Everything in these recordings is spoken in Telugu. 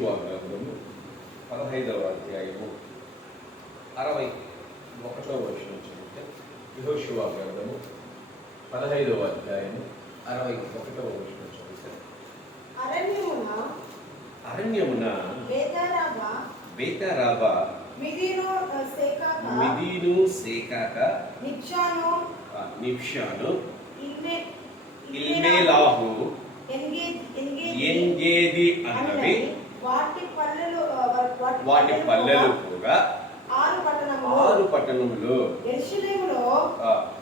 యెహోషువ గ్రంథము 15వ అధ్యాయము 61వ వచనం చదివితే, యెహోషువ గ్రంథము 15వ అధ్యాయము 61వ వచనం చదివితే, అరణ్యమున బేతారాబా మిదీను సేకాక నిబ్షాను ఇల్మేలాహు ఎంగేది అన్నవి వాటి పల్లెలు కూడా 6 పట్టణములు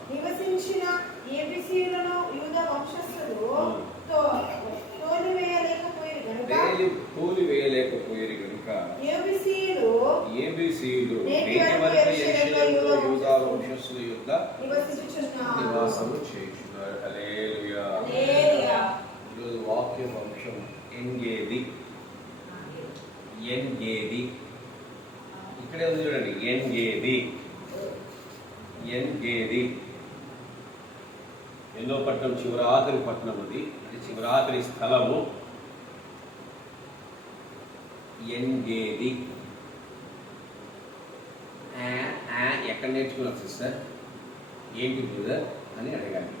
నివసించిన ఏబీసీయులను యూదా వంశస్థులు తోలివేయలేకపోయారు కనుక ఏబీసీయులు నేటి వరకు యెరూషలేములో యూదా వంశస్థుల యొద్ద నివాసము చేయుచున్నారు. హల్లెలూయా. ఈరోజు వాక్య వంశం ఎంగేది. ఇక్కడే ఉంది చూడండి, ఎంగేది ఎన్నో పట్టణం, చివరాఖరి పట్టణం అది చివరాఖరి స్థలము ఎంగేది. ఎక్కడ నేర్చుకున్నారు సిస్టర్? ఏంటి బ్రదర్ అని అడగాలి.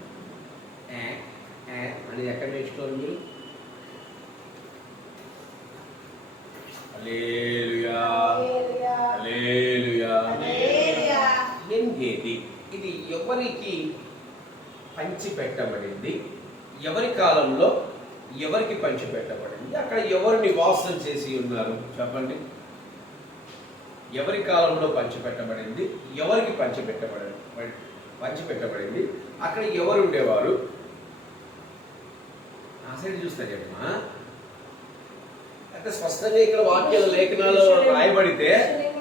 అని ఎక్కడ నేర్చుకోవాలి మీరు? హల్లెలూయా, హల్లెలూయా. ఎంగేది ఇది ఎవరికి పంచిపెట్టబడింది? ఎవరి కాలంలో ఎవరికి పంచిపెట్టబడింది? అక్కడ ఎవరు నివాసం చేసి ఉన్నారు చెప్పండి. ఎవరి కాలంలో పంచిపెట్టబడింది? ఎవరికి పంచిపెట్టబడింది? అక్కడ ఎవరు ఉండేవారు? ఆ సైడ్ చూస్తారేమ్మా. అంటే స్పష్టంగా ఇక్కడ వాక్యాల లేఖనాలు రాయబడితే మీకు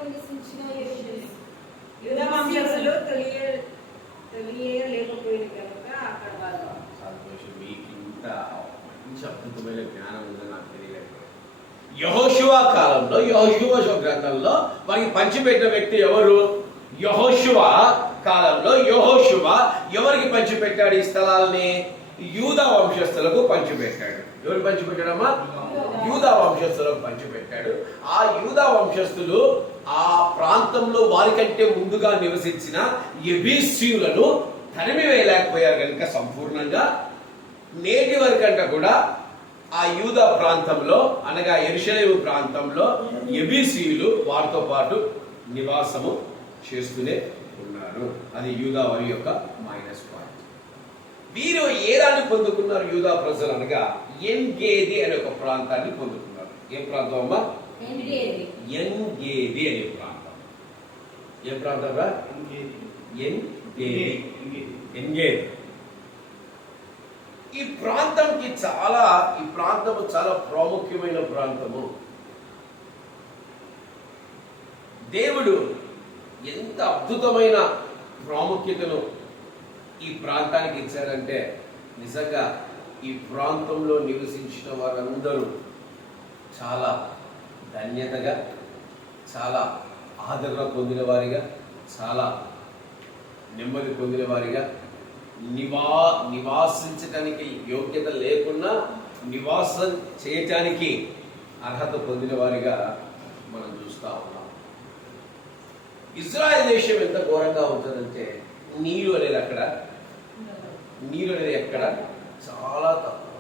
ఇంత మంచి అద్భుతమైన జ్ఞానం ఉందని నాకు తెలియలేదు. యెహోషువ కాలంలో, యెహోషువ గ్రంథంలో వారికి పంచిపెట్టిన వ్యక్తి ఎవరు? యెహోషువ కాలంలో యెహోషువ ఎవరికి పంచిపెట్టాడు ఈ స్థలాల్ని? యూదా వంశస్థులకు పంచిపెట్టాడు. ఎవరు పంచిపెట్టాడమ్మా? యూదా వంశస్థులకు పంచిపెట్టాడు. ఆ యూదా వంశస్థులు ఆ ప్రాంతంలో వారికంటే ముందుగా నివసించిన యెబూసీయులను తరిమివేయలేకపోయారు కనుక సంపూర్ణంగా నేటి వరకంట కూడా ఆ యూదా ప్రాంతంలో అనగా యెరూషలేము ప్రాంతంలో యెబూసీయులు వారితో పాటు నివాసము చేస్తూనే ఉన్నారు. అది యూదా వారి యొక్క మైనస్ పాయింట్. వీరు ఏ దాన్ని పొందుకున్నారు? యూదా ప్రజలు అనగా ఎంగేది అనే ఒక ప్రాంతాన్ని పొందుకున్నారు. ఏ ప్రాంతం అమ్మా? ఎంగేది అనే ప్రాంతం. ఏ ప్రాంతం రా? ఎంగేది. ఈ ప్రాంతము చాలా ప్రాముఖ్యమైన ప్రాంతము. దేవుడు ఎంత అద్భుతమైన ప్రాముఖ్యతను ఈ ప్రాంతానికి ఇచ్చారంటే నిజంగా ఈ ప్రాంతంలో నివసించిన వారందరూ చాలా ధన్యతగా, చాలా ఆదరణ పొందిన వారిగా, చాలా నెమ్మది పొందిన వారిగా, నివాసించటానికి యోగ్యత లేకున్నా నివాసం చేయటానికి అర్హత పొందిన వారిగా మనం చూస్తూ ఉన్నాం. ఇజ్రాయెల్ దేశం ఎంత ఘోరంగా ఉంటుందంటే నీరు అనేది ఎక్కడ చాలా తక్కువ.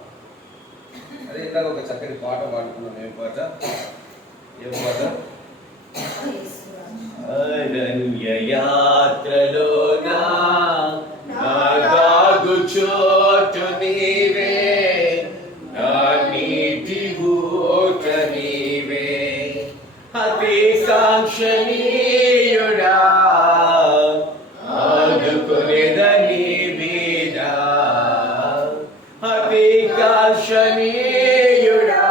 అదే ఇందాక ఒక చక్కటి పాట పాడుకున్నాం. ఏం పాట? యాత్రలో నాగు చోటు నీవే, నా నీటి ఊట నీవే, అతి కాంక్షణీయుడా ఆదుకునేదని మీద, అతి కాంక్షణీయుడా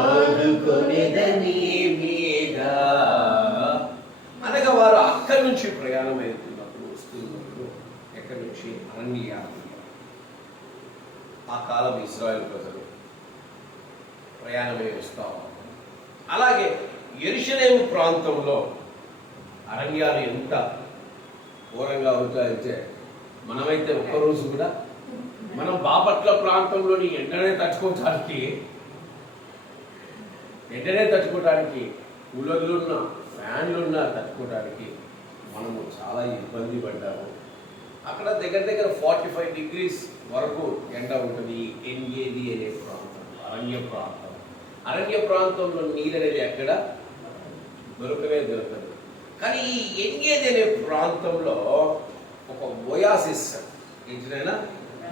ఆదుకునేదని మీద. అనగా వారు అక్కడి నుంచి ప్రయాణం అవుతున్నప్పుడు వస్తున్నప్పుడు ఎక్కడి నుంచి? అరణ్య. ఆ కాలం ఇశ్రాయేలు ప్రజలు ప్రయాణమై వస్తూ ఉన్నారు. అలాగే యెరూషలేము ప్రాంతంలో అరణ్యాలు ఎంత ఘోరంగా ఉంటాయంటే మనమైతే ఒక్కరోజు కూడా మనం బాపట్ల ప్రాంతంలోని ఎండనే తట్టుకోవడానికి వెంటనే తట్టుకోవడానికి కూలర్లున్నా ఫ్యాన్లున్నా తట్టుకోవడానికి మనము చాలా ఇబ్బంది పడ్డాము. అక్కడ దగ్గర దగ్గర 45 డిగ్రీస్ వరకు ఎండ ఉంటుంది. ఈ ఎన్గేది అనే ప్రాంతం అరణ్య ప్రాంతం. అరణ్య ప్రాంతంలో నీరు అనేది ఎక్కడ దొరకదు. కానీ ఈ ఎన్గేది అనే ప్రాంతంలో ఒక ఓయాసిస్ ఏంటైనా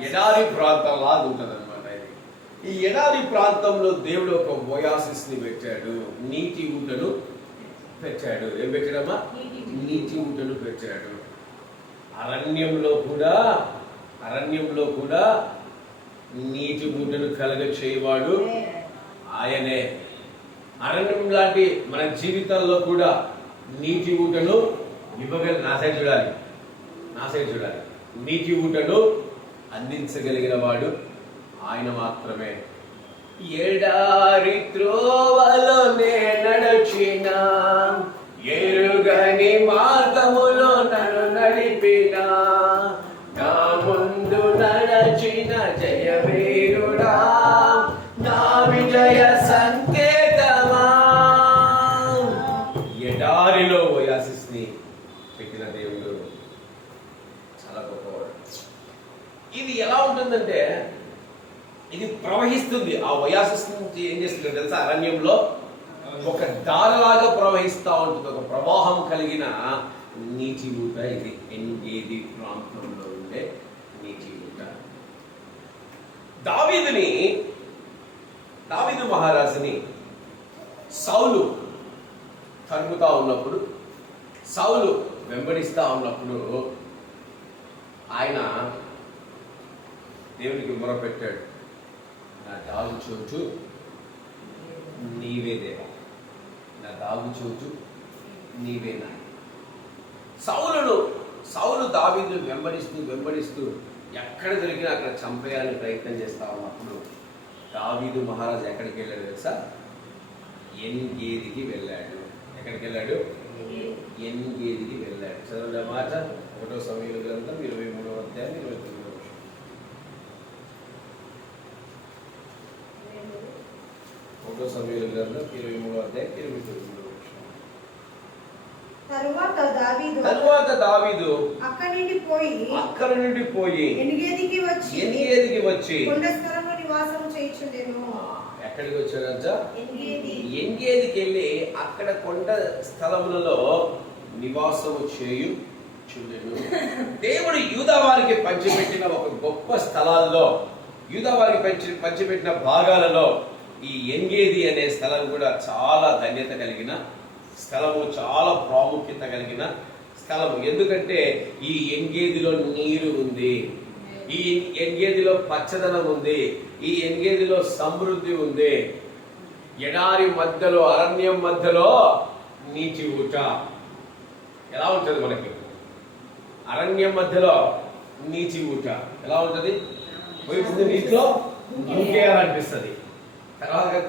ఎడారి ప్రాంతంలా ఉంటుంది అనమాట. ఇది ఈ ఎడారి ప్రాంతంలో దేవుడు ఒక ఓయాసిస్ ని పెట్టాడు, నీటి ఊటను పెట్టాడు. ఏం పెట్టాడమ్మా? నీటి ఊటను పెట్టాడు. అరణ్యంలో కూడా నీటి ఊటను కలగ చేయవాడు ఆయనే. అరణ్యం లాంటి మన జీవితాల్లో కూడా నీటి ఊటను ఇవ్వగల నా సైడ్ చూడాలి నీటి ఊటను అందించగలిగిన వాడు ఆయన మాత్రమే. ఎడారి త్రోవలోనే నడచిన ఎరుగని మార్గములో నన్ను నడిపిన నా ముందు నడచిన జయవీరుడా నా విజయ సంకేతమా. ఎడారిలో ఓయాసిస్ ని పెట్టిన దేవుడు చాలా గొప్పవాడు. ఇది ఎలా ఉంటుందంటే ఇది ప్రవహిస్తుంది. ఆ ఓయాసిస్ నుంచి ఏం చేస్తుంది తెలుసా? అరణ్యంలో ఒక దారలాగా ప్రవహిస్తూ ఉంటుంది. ఒక ప్రవాహం కలిగిన నీటి ఊట. ఇది ఎన్గేది ప్రాంతంలో ఉండే నీటి ఊట. దావీదు మహారాజుని సౌలు తరుముతా ఉన్నప్పుడు, సౌలు వెంబడిస్తా ఉన్నప్పుడు ఆయన దేవునికి మొరపెట్టాడు, నా దాగు చోటు నీవే దేవా, నా దాగు చోటు నీవే నాయ. సౌలు దావీదును వెంబడిస్తూ ఎక్కడ దొరికినా అక్కడ చంపేయాలని ప్రయత్నం చేస్తా ఉన్నప్పుడు దావీదు మహారాజు ఎక్కడికి వెళ్ళాడు తెలుసా? ఎన్గేదికి వెళ్ళాడు. ఎక్కడికి వెళ్ళాడు? ఎన్గేదికి వెళ్ళాడు. చదవండి మాట. 1 సమూయేలు గ్రంథం 23వ అధ్యాయం 29వ వచనం. 1 సమూయేలు గ్రంథం 23వ అధ్యాయం 29వ వచనం. తరువాత దావీదు అక్కడి నుండి పోయి ఎన్గేదికి వచ్చి ఎక్కడికి వచ్చాడంట? ఎన్గేదికి వెళ్ళి అక్కడ కొండ స్థలములలో నివాసము చేయుచుండెను. దేవుడు యూదా వారికి పంచిపెట్టిన ఒక గొప్ప స్థలాల్లో, యూదా వారికి పంచిపెట్టిన భాగాలలో ఈ ఎన్గేది అనే స్థలం కూడా చాలా ధన్యత కలిగిన స్థలము, చాలా ప్రాముఖ్యత కలిగిన స్థలము. ఎందుకంటే ఈ ఎన్గేదిలో నీరు ఉంది, ఈ ఎన్గేదిలో పచ్చదనం ఉంది, ఈ ఎన్గేదిలో సమృద్ధి ఉంది. ఎడారి మధ్యలో, అరణ్యం మధ్యలో నీటి ఊట. ఎలా ఉంటుంది మనకి? అరణ్యం మధ్యలో నీటి ఊట ఎలా ఉంటుంది? నీటిలో ఇంకేయాలనిపిస్తుంది.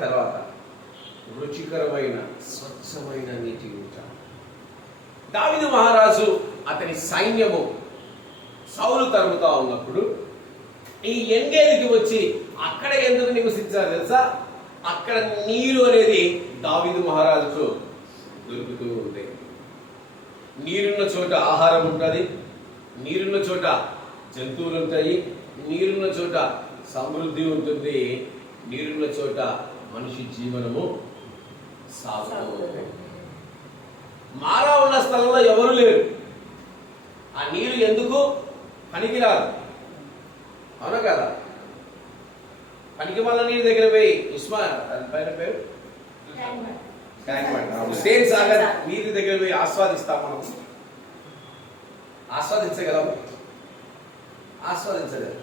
తర్వాత రుచికరమైన స్వచ్ఛమైన నీటి ఊట. దావీదు మహారాజు అతని సైన్యము సౌలు తరుముతా ఉన్నప్పుడు ఈ ఎన్గేదికి వచ్చి అక్కడ ఎందుకు నివసించారు తెలుసా? అక్కడ నీరు అనేది దావీదు మహారాజుకు దొరుకుతూ ఉంది. నీరున్న చోట ఆహారం ఉంటుంది, నీరున్న చోట జంతువులు ఉంటాయి, నీరున్న చోట సమృద్ధి ఉంటుంది, నీరున్న చోట మనిషి జీవనము సాగుతూ ఉంటుంది. మారా ఉన్న స్థలంలో ఎవరు లేరు. ఆ నీరు ఎందుకు పనికిరాదు, అవునా కదా? పనికి మళ్ళీ నీరు దగ్గర పోయి పైన పేరు హుస్సేన్ సాగర్ నీరు దగ్గర పోయి ఆస్వాదిస్తాం. మనం ఆస్వాదించగలము? ఆస్వాదించగలం.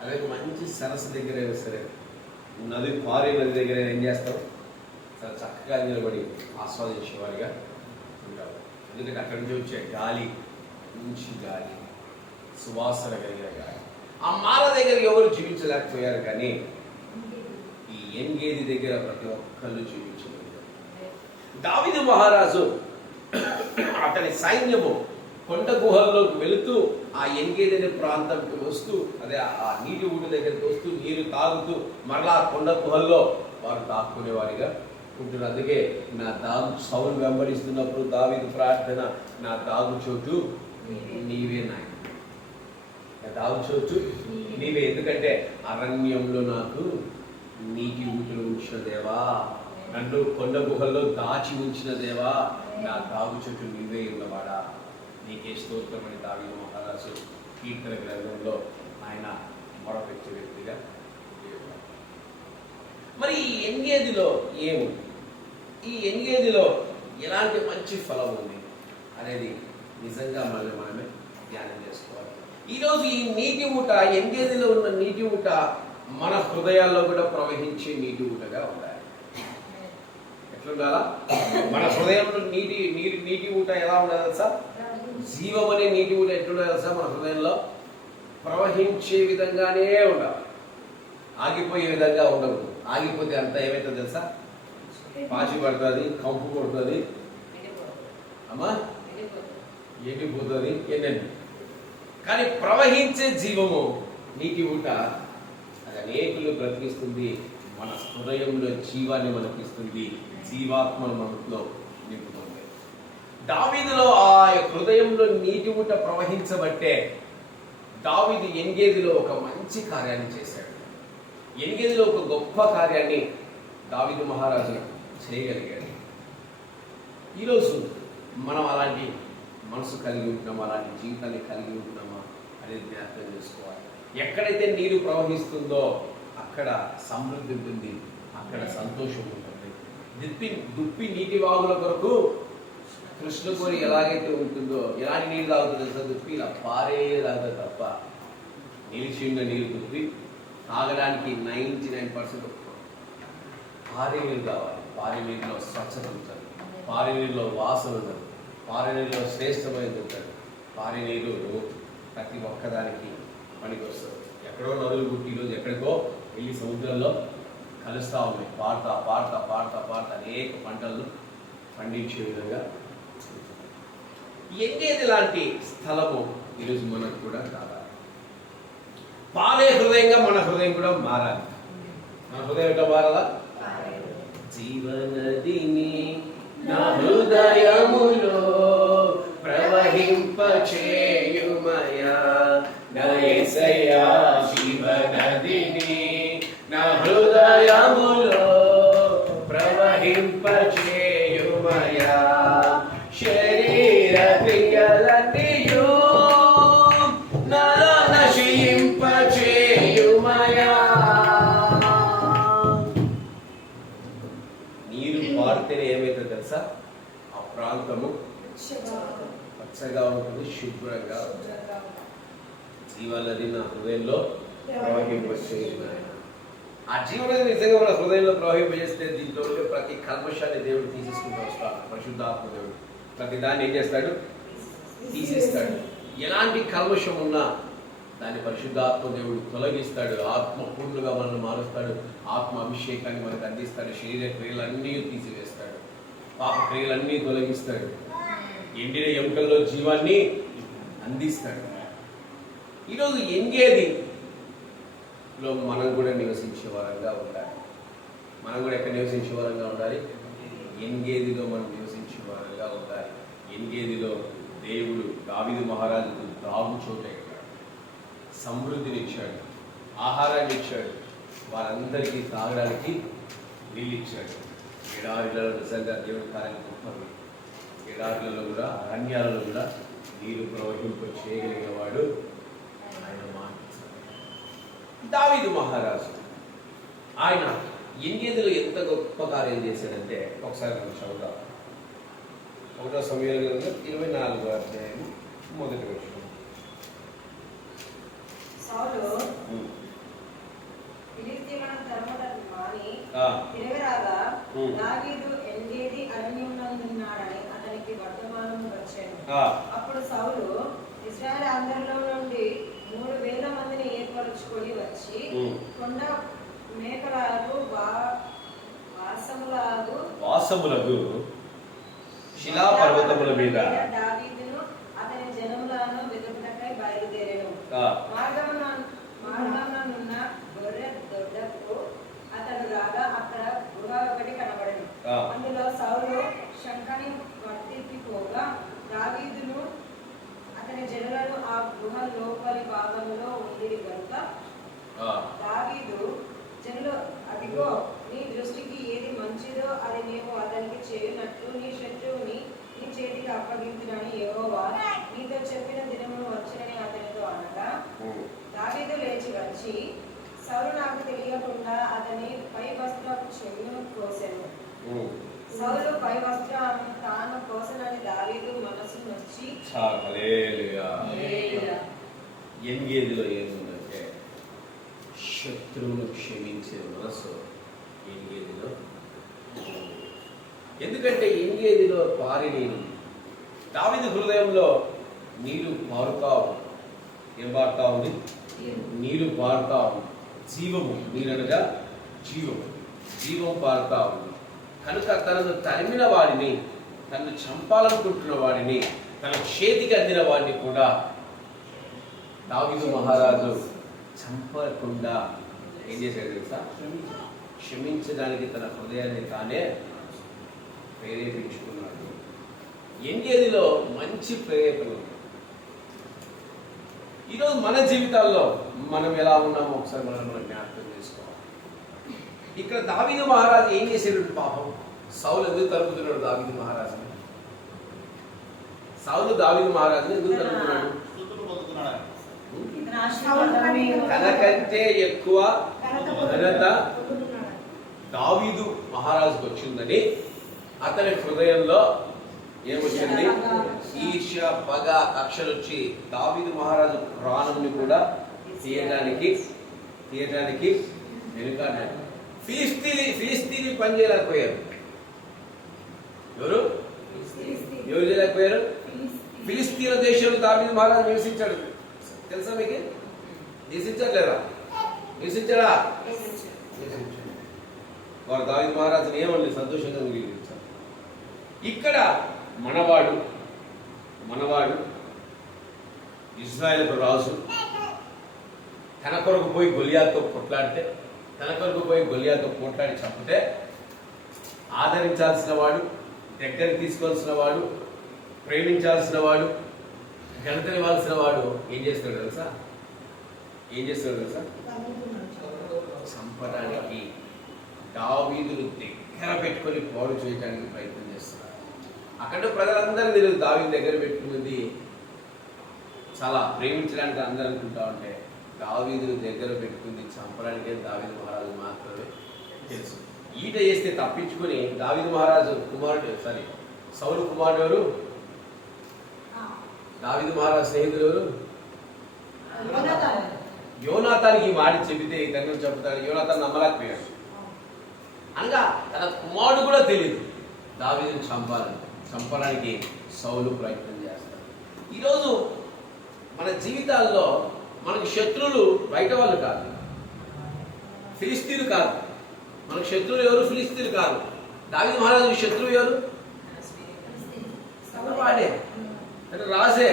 అదే మంచి సరస్సు దగ్గర సరే, నది పారే నది దగ్గర ఏం చేస్తాం? చాలా చక్కగా నిలబడి ఆస్వాదించేవాడిగా ఉంటారు. ఎందుకంటే అక్కడి నుంచి వచ్చే గాలి మంచి గాలి, సువాసన కలిగిన గాలి. ఆ మాల దగ్గర ఎవరు జీవించలేకపోయారు, కానీ ఈ ఎన్గేది దగ్గర ప్రతి ఒక్కళ్ళు జీవించలేదు. దావీదు మహారాజు అతని సైన్యము కొండ గుహల్లోకి వెళుతూ ఆ ఎన్గేది అనే ప్రాంతానికి వస్తూ, అదే ఆ నీటి ఊటి దగ్గరికి వస్తూ నీరు తాగుతూ మరలా కొండ గుహల్లో వారు దాక్కునేవారిగా ఉంటుంది. అందుకే నా దాగు సౌలు వెంబడిస్తున్నప్పుడు దావీదు ప్రార్థన, నా దాగు చోటు నీవే నాయన, నా దాగు చోటు నీవే. ఎందుకంటే అరణ్యంలో నాకు నీటి ఊటలు ఉంచిన దేవా, నన్ను కొండ గుహల్లో దాచి ఉంచిన దేవా, నా దాగు చోటు నీవే ఉన్నవాడా, నీకే స్తోత్రం అని దావీదు మహారాజు కీర్తన గ్రంథంలో ఆయన మొరపెట్టే వ్యక్తిగా. మరి ఈ ఎంగేదిలో ఏముంది, ఈ ఎంగేదిలో ఎలాంటి మంచి ఫలం ఉంది అనేది నిజంగా మనమే ధ్యానం చేసుకోవాలి. ఈరోజు ఈ నీటి ఊట, ఎంగేదిలో ఉన్న నీటి ఊట మన హృదయాల్లో కూడా ప్రవహించే నీటి ఊటగా ఉండాలి. ఎట్లుండాలా? మన హృదయంలో నీటి ఊట ఎలా ఉండాలి సార్? జీవం అనే నీటి ఊట ఎట్లుండాలి సార్? మన హృదయంలో ప్రవహించే విధంగానే ఉండాలి, ఆగిపోయే విధంగా ఉండకూడదు. ఆగిపోతే అంతా ఏమైతుంది తెలుసా? పాచి పడుతుంది, కంపు కొడుతుంది, అమ్మా ఎండిపోతుంది, ఎన్నెన్ని. కానీ ప్రవహించే జీవము నీటి ఊట అది అనేకులు బ్రతికిస్తుంది, మన హృదయంలో జీవాన్ని మనకిస్తుంది, జీవాత్మను మనలో నింపుతుంది. దావీదులో ఆ హృదయంలో నీటి ఊట ప్రవహించబట్టే దావీదు ఎంగేదిలో ఒక మంచి కార్యాన్ని చేశాడు. ఎంగేదిలో ఒక గొప్ప కార్యాన్ని దావీదు మహారాజు చేయగలిగాడు. ఈరోజు మనం అలాంటి మనసు కలిగి ఉంటున్నామా, అలాంటి జీవితాన్ని కలిగి ఉంటున్నామా అనేది జ్ఞాపకం చేసుకోవాలి. ఎక్కడైతే నీరు ప్రవహిస్తుందో అక్కడ సమృద్ధి ఉంటుంది, అక్కడ సంతోషం ఉంటుంది. దుప్పి నీటి వాగుల కొరకు కృష్ణకోరి ఎలాగైతే ఉంటుందో, ఎలాంటి నీళ్ళు తాగుతుంది తెలుసా? దుప్పి ఇలా పారే తాగుతుంది తప్ప నిలిచి ఉన్న నీరు దుప్పి తాగడానికి 99% పారే నీరు కావాలి. పారే నీరులో స్వచ్ఛత ఉంటుంది, పారే నీరులో వాసన ఉంటుంది, పారే నీరులో శ్రేష్టమైనది ఉంటుంది. పారే నీరు ప్రతి ఒక్కదానికి పనికి వస్తుంది. ఎక్కడో నదులు గుట్టి ఈరోజు ఎక్కడికో వెళ్ళి సముద్రంలో కలుస్తూ ఉన్నాయి. పాడుతా పాడుతా పాడుతా పాడుతా అనేక పంటలను పండించే విధంగా ఎంగేది లాంటి స్థలము ఈరోజు మనకు కూడా కావాలి. పారే హృదయంగా మన హృదయం కూడా మారాలి. మన హృదయం ఎట్లా మారాలా? జీవనదిని నా హృదయములో ప్రవహింపచేయుమయా, నా యేసయ్యా జీవనదిని నా హృదయములో ప్రవహింపచేయుమయా, శరీర క్రియలన్నీయు నాలో నశింపచేయుమయా. నీరు పారితేనే ఏమైతే తెలుసా? ఆ ప్రాంతము పచ్చగా ఉంటుంది, శుభ్రంగా ఉంటుంది. జీవనది నా హృదయంలో ప్రవహింపచేయుమయా. ఆ జీవనది నిజంగా మన హృదయంలో ప్రవహింపజేస్తే దీంట్లో ప్రతి కల్మషాన్ని దేవుడు తీసేసుకుంటూ వస్తాడు. పరిశుద్ధాత్మ దేవుడు ప్రతి దాన్ని ఏం చేస్తాడు? తీసేస్తాడు. ఎలాంటి కల్మషం ఉన్నా దాన్ని పరిశుద్ధాత్మ దేవుడు తొలగిస్తాడు. ఆత్మ పూర్ణంగా మనల్ని మారుస్తాడు, ఆత్మ అభిషేకాన్ని మనకు అందిస్తాడు, శరీర క్రియలన్నీ తీసివేస్తాడు, పాప క్రియలన్నీ తొలగిస్తాడు, ఎండిన ఎముకల్లో జీవాన్ని అందిస్తాడు. ఈరోజు ఎంగేదిలో మనం కూడా నివసించే వారంగా ఉండాలి. మనం కూడా ఎక్కడ నివసించే వారంగా ఉండాలి? ఎంగేదిలో మనం నివసించే వారంగా ఉండాలి. ఎంగేదిలో దేవుడు దావీదు మహారాజుకు దాగు చోట ఇచ్చాడు, సమృద్ధిని ఇచ్చాడు, ఆహారాన్ని ఇచ్చాడు, వారందరికీ తాగడానికి నీళ్ళు ఇచ్చాడు. ఎడారిలలో నిజంగా దేవుడి కార్యం గొప్పది. ఎడారులలో కూడా, అరణ్యాలలో కూడా నీరు ప్రవహింప చేయగలిగిన వాడు ఆయన మాట. దావీదు మహారాజు ఆయన ఎంగేదిలో ఎంత గొప్ప కార్యం చేశాడంటే ఒకసారి మనం చదువుదాం. 1 సమూయేలు గ్రంథం 24వ అధ్యాయం 1వ వచనం. సౌలు ఫిలిష్తీయులను తరుముటకు మాని ఆ. తిరగరాగా దావీదు ఎంగేది అరణ్యమునందున్నాడని అతనికి వర్తమానము వచ్చెను. అప్పుడు సౌలు ఇశ్రాయేలు అందరిలో నుండి 3000 మందిని ఏర్పరచుకొని వచ్చి కొండ మేకలాగు వాసములకు శిలా పర్వతముల మీద దావీదును అతని జనములను వెతుకుటకై బయలుదేరెను. మార్గముననున్న గొర్రె దొడ్డకు అతడు రాగా అక్కడ గుహ ఒకటి కనబడెను. దావీదు జనులు, అదిగో నీ దృష్టికి ఏది మంచిదో అది నీవు అతనికి చేయునట్లు నీ శత్రువుని నీ చేతికి అప్పగించునని యెహోవా నీతో చెప్పిన దినమును వచ్చునని అతనితో అనగా, దావీదు లేచి వచ్చి సౌలు నాకు తెలియకుండా అతని పై వస్త్రపు చెవిను కోసెను. సౌలు పై వస్త్రాన్ని తాను కోసనని దావీదు మనసు నొచ్చి ఎంగేదిలో ఏముందంటే శత్రువును క్షమించే మనసు ఎంగేదిలో. ఎందుకంటే ఎంగేదిలో పారి నీరు, దావీదు హృదయంలో నీరు పారుతా ఉంది. ఏం పారుతా ఉంది? నీరు పారుతా ఉంది. జీవము, నీరనగా జీవము, జీవం పారుతా ఉంది. కనుక తనను తరిమిన వాడిని, తనను చంపాలనుకుంటున్న వాడిని, తన చేతికి అందిన వాడిని కూడా దావీదు మహారాజు చంపకుండా ఏం చేశాడు తెలుసా? క్షమించడానికి తన హృదయాన్ని తానే ప్రేరేపించుకున్నాడు. ఎంగేదిలో మంచి ప్రేరేపణ ఉంది. ఈరోజు మన జీవితాల్లో మనం ఎలా ఉన్నామో ఒకసారి మనం జ్ఞాపకం చేసుకోవాలి. ఇక్కడ దావీదు మహారాజు ఏం చేసాడు పాపం? సౌలు ఎందుకు తరుపుతున్నాడు దావీదు మహారాజుని? సౌలు దావీదు మహారాజుని ఎందుకు తరుపుతున్నాడు? తనకంటే ఎక్కువ ఘనత దావీదు మహారాజుకు వచ్చిందని అతని హృదయంలో ఏమొచ్చింది? ఈర్ష్య, పగ, కక్షలు వచ్చి దావీదు మహారాజు ప్రాణంని కూడా తీయడానికి వెనుకాడాడు. ఫిలిస్తీని పని చేయలేకపోయారు. ఎవరు చేయలేకపోయారు? ఫిలిస్తీన్ల దేశంలో దావీదు మహారాజు నివసించాడు. తెలుసా మీకు? నివసించాడు లేదా? నివసించాడా? వారు దావీదు మహారాజుని ఏమని సంతోషంగా నివసించారు. ఇక్కడ మనవాడు ఇజ్రాయేలు రాజు తన కొరకు పోయి గొలియాతో కొట్లాడితే, తన కొరకు పోయి గొలియాతో కొట్లాడి చంపితే ఆదరించాల్సిన వాడు, దగ్గరికి తీసుకోవాల్సిన వాడు, ప్రేమించాల్సిన వాడు, ఘనతనివ్వాల్సిన వాడు ఏం చేస్తాడు తెలుసా? చంపడానికి, దావీదును దగ్గర పెట్టుకొని పాడు చేయడానికి ప్రయత్నం చేస్తున్నారు. అక్కడ ప్రజలందరూ తెలియదు దావీదు దగ్గర పెట్టుకున్నది చాలా ప్రేమించడానికి అందరూ అనుకుంటా ఉంటే దావీదును దగ్గర పెట్టుకుంది చంపడానికే దావీదు మహారాజు మాత్రమే తెలుసు. ఈట చేస్తే తప్పించుకొని దావీదు మహారాజు కుమారుడు, సౌలు కుమారుడు ఎవరు? దావీదు మహారాజు స్నేహితుడు ఎవరు? యోనాతానికి ఈ మాట చెబితే ఇతను చెబుతాడు. యోనాతాన్ నమ్మలేకపోయాడు. అనగా తన కుమారుడు కూడా తెలియదు దావీదుని చంపడానికి సౌలు ప్రయత్నం చేస్తాడు. ఈరోజు మన జీవితాల్లో మనకు శత్రువులు బయట వాళ్ళు కాదు, ఫిలిస్తీన్లు కాదు. మనకు శత్రువులు ఎవరు? ఫిలిస్తీన్లు కాదు. దావీదు మహారాజు శత్రువు ఎవరు? తనవాడే, తన రాజే,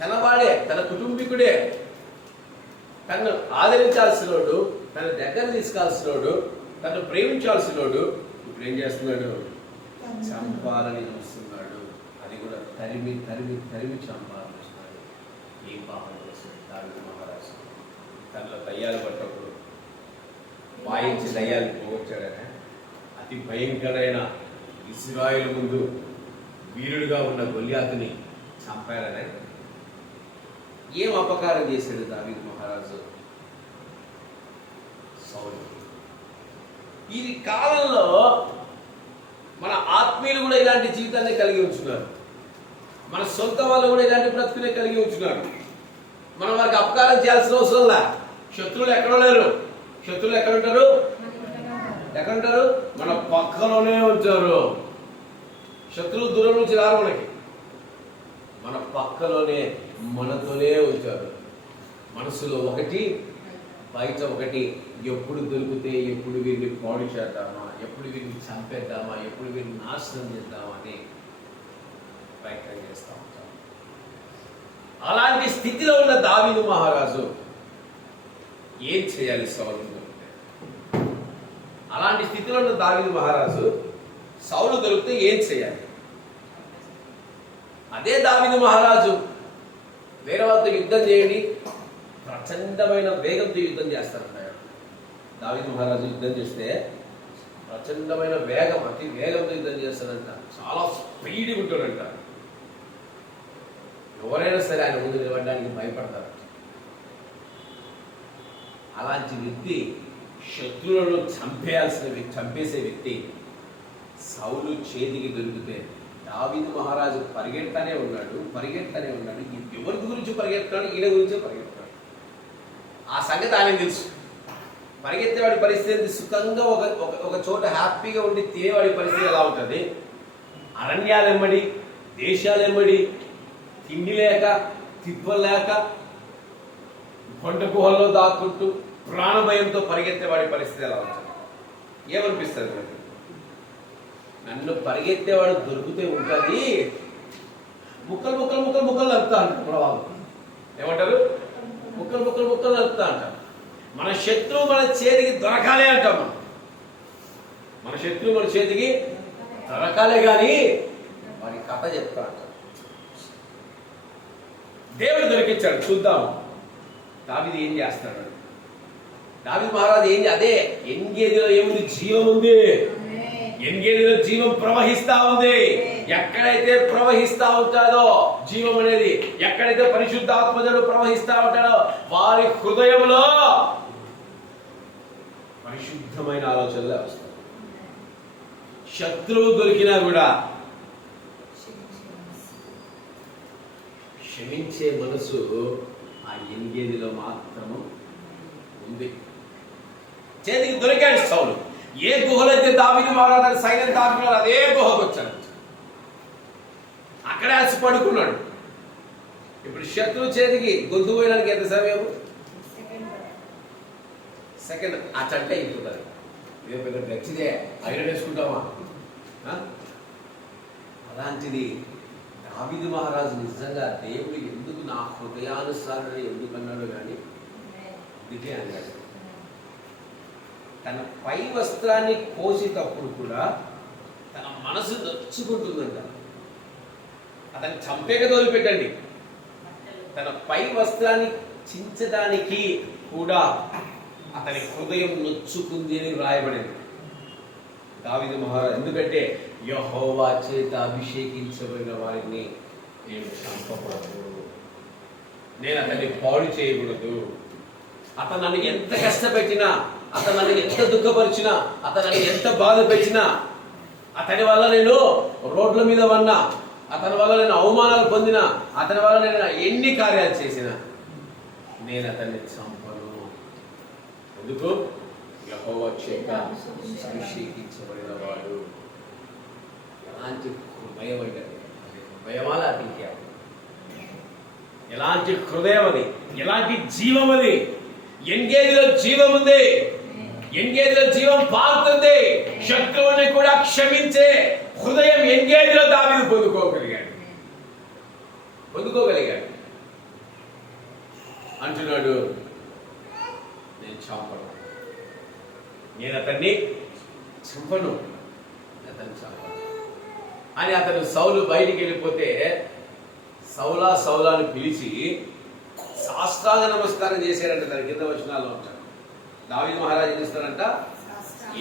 తనవాడే, తన కుటుంబీకుడే. తను ఆదరించాల్సినోడు, తన దగ్గర తీసుకోవాల్సినోడు, తను ప్రేమించాల్సినోడు ఇప్పుడు ఏం చేస్తున్నాడు? చంపాలని చూస్తున్నాడు. అది కూడా తరిమి చంపాలని చూస్తున్నాడు. ఏం పాపం చేస్తున్నాడు దావీదు మహారాజు? తనలో దయ్యాలు పట్టప్పుడు వాయించి దయ్యాలు పోగొచ్చాడనే అతి భయంకరమైన ఇశ్రాయేలు ముందు వీరుడుగా ఉన్న గొలియాతుని చంపాడనే ఏం అపకారం చేశాడు దావీదు మహారాజు సౌలు? ఈ కాలంలో మన ఆత్మీయులు కూడా ఇలాంటి జీవితాన్ని కలిగి ఉంచున్నారు. మన సొంత వాళ్ళు కూడా ఇలాంటి బ్రతుకునే కలిగి ఉంచున్నారు. మనం వారికి అపకారం చేయాల్సిన అవసరంలా. శత్రువులు ఎక్కడో లేరు. శత్రువులు ఎక్కడుంటారు? మన పక్కలోనే ఉంటారు. శత్రువులు దూరం నుంచి రారు మనకి, మన పక్కలోనే మనతోనే ఉంచారు. మనసులో ఒకటి, బయట ఒకటి. ఎప్పుడు దొరికితే ఎప్పుడు వీరిని పాడు చేద్దామా, ఎప్పుడు వీరిని చంపేద్దామా, ఎప్పుడు వీరిని నాశనం చేద్దామా అని ప్రయత్నం చేస్తూ ఉంటాం. అలాంటి స్థితిలో ఉన్న దావీదు మహారాజు ఏం చేయాలి? సౌలు దొరికితే అలాంటి స్థితిలో ఉన్న దావీదు మహారాజు సౌలు దొరికితే ఏం చేయాలి? అదే దావీదు మహారాజు వేరే వాళ్ళతో యుద్ధం చేయండి, ప్రచండమైన వేగంతో యుద్ధం చేస్తారంట. దావీదు మహారాజు యుద్ధం చేస్తే ప్రచండమైన వేగం, అతి వేగంతో యుద్ధం చేస్తాడంట. చాలా స్పీడ్గా ఉంటాడంట. ఎవరైనా సరే ఆయన ముందు నిలబడడానికి భయపడతారు. అలాంటి వ్యక్తి, శత్రువులను చంపేసే వ్యక్తి సౌలు చేతికి దొరికితే దావీదు మహారాజు పరిగెడతానే ఉన్నాడు. ఎవరి గురించి పరిగెత్తాడు? ఈయన గురించే పరిగెత్తాడు. ఆ సంగతి ఆయన తెలుసు. పరిగెత్తేవాడి పరిస్థితి సుఖంగా ఒక చోట హ్యాపీగా ఉండి తినేవాడి పరిస్థితి ఎలా ఉంటుంది? అరణ్యాలెమ్మడి, దేశాలెమ్మడి, తిండి లేక, తిప్పలేక, కొండ గుహల్లో దాక్కుంటూ ప్రాణభయంతో పరిగెత్తేవాడి పరిస్థితి ఎలా ఉంటుంది? ఏమనిపిస్తుంది మనకి? నన్ను పరిగెత్తేవాడు దొరికితే ఉంటుంది, ముక్కలు ముక్కలు ముక్కలు ముక్కలు నడుపుతా అంటారు వాళ్ళు. ఏమంటారు? ముక్కలు ముక్కలు ముక్కలు నడుపుతా అంటారు. మన శత్రువు మన చేతికి దొరకాలే అంటాం. మన శత్రువు మన చేతికి దొరకాలే కానీ వాడి కథ చెప్తా అంటాం. దేవుడు దొరికించాడు. చూద్దాం దావీదు ఏం చేస్తాడు. దావీదు మహారాజు అదే ఎంగేదిలో ఏముంది? జీవం ఉంది. ఎంగేదిలో జీవం ప్రవహిస్తా ఉంది. ఎక్కడైతే ప్రవహిస్తా ఉంటాడో జీవం అనేది, ఎక్కడైతే పరిశుద్ధాత్మజుడు ప్రవహిస్తా ఉంటాడో వారి హృదయంలో పరిశుద్ధమైన ఆలోచనలే వస్తాయి. శత్రువు దొరికినా కూడా క్షమించే మనసు ఆ ఎంగేదిలో మాత్రము ఉంది. చేతికి దొరికాడు సౌలు. ఏ గుహలో అయితే దావీదు మహారాజు సైలెంట్ ఆడుకున్నాడు అదే గుహకు వచ్చాడు. అక్కడే అలసి పడుకున్నాడు. ఇప్పుడు శత్రువు చేతికి గొంతు పోయడానికి ఎంత సమయం? సెకండ్. ఆ చంట అయిపోతుంది. ఇదే పెద్ద గచ్చిదే, ఐరన్ వేసుకుంటామా? అలాంటిది దావీదు మహారాజు నిజంగా దేవుడు ఎందుకు నా హృదయానుసారుడు ఎందుకు అన్నాడు కానీ అందుకే అన్నాడు. తన పై వస్త్రాన్ని కోసేటప్పుడు కూడా తన మనసు నొచ్చుకుంటుందంట. అతన్ని చంపేక వదిలిపెట్టండి, తన పై వస్త్రాన్ని చించడానికి కూడా అతని హృదయం నొచ్చుకుంది అని వ్రాయబడింది దావీదు మహారాజు. ఎందుకంటే యెహోవా చేత అభిషేకించబడిన వారిని నేను చంపకూడదు, నేను అతన్ని పాడు చేయకూడదు. అతను నన్ను ఎంత కష్టపెట్టినా, అతను నన్ను ఎంత దుఃఖపరిచినా, అతను నన్ను ఎంత బాధ పెట్టినా, అతని వల్ల నేను రోడ్ల మీద ఉన్నా, అతని వల్ల నేను అవమానాలు పొందినా, అతని వల్ల నేను ఎన్ని కార్యాలు చేసినా నేను అతన్ని చంపను. ఎందుకు? యెహోవా చేత అభిషేకించబడిన వాడు. ఎలాంటి హృదయం అంటే హృదయమాల అతిక్యాం, ఎలాంటి హృదయం అది, ఎలాంటి జీవం అది. ఎంగేదిలో జీవం ఉంది, ఎంగేదిలో జీవం పారుతుంది. శత్రువుని కూడా క్షమించే హృదయం ఎంగేదిలో దావీదు పొందుకోగలిగాడు. అంటున్నాడు, నేను చంపను, నేను అతన్ని చంపను అని. అతను సౌలు బయటికి వెళ్ళిపోతే సౌలాను పిలిచి సాష్టాంగ నమస్కారం చేశారంట. దాని కింద వచనాల్లో ఉంటాడు. దావీదు మహారాజు ఏం చేస్తారంట?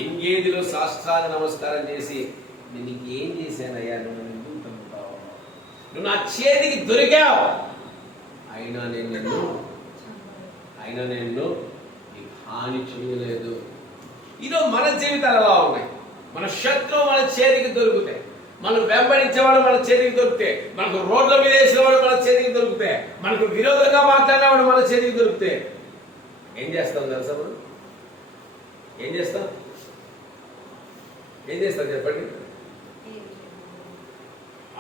ఎంగేదిలో సాష్టాంగ నమస్కారం చేసి, నేను నీకేం చేశానయ్యా, నువ్వు నా చేతికి దొరికావు, అయినా నేను నీకు హాని చేయలేదు. ఈరోజు మన జీవితాలు ఎలా ఉన్నాయి? మన శత్రువు మన చేతికి దొరుకుతాయి, మనం వెంబడించేవాడు మన చేతికి దొరికితే, మనకు రోడ్ల మీద వేసేవాడు మన చేతికి దొరికితే, మనకు విరోధంగా మాట్లాడేవాడు మన చేతికి దొరికితే ఏం చేస్తాం తెలుసా? మనం ఏం చేస్తాం చెప్పండి?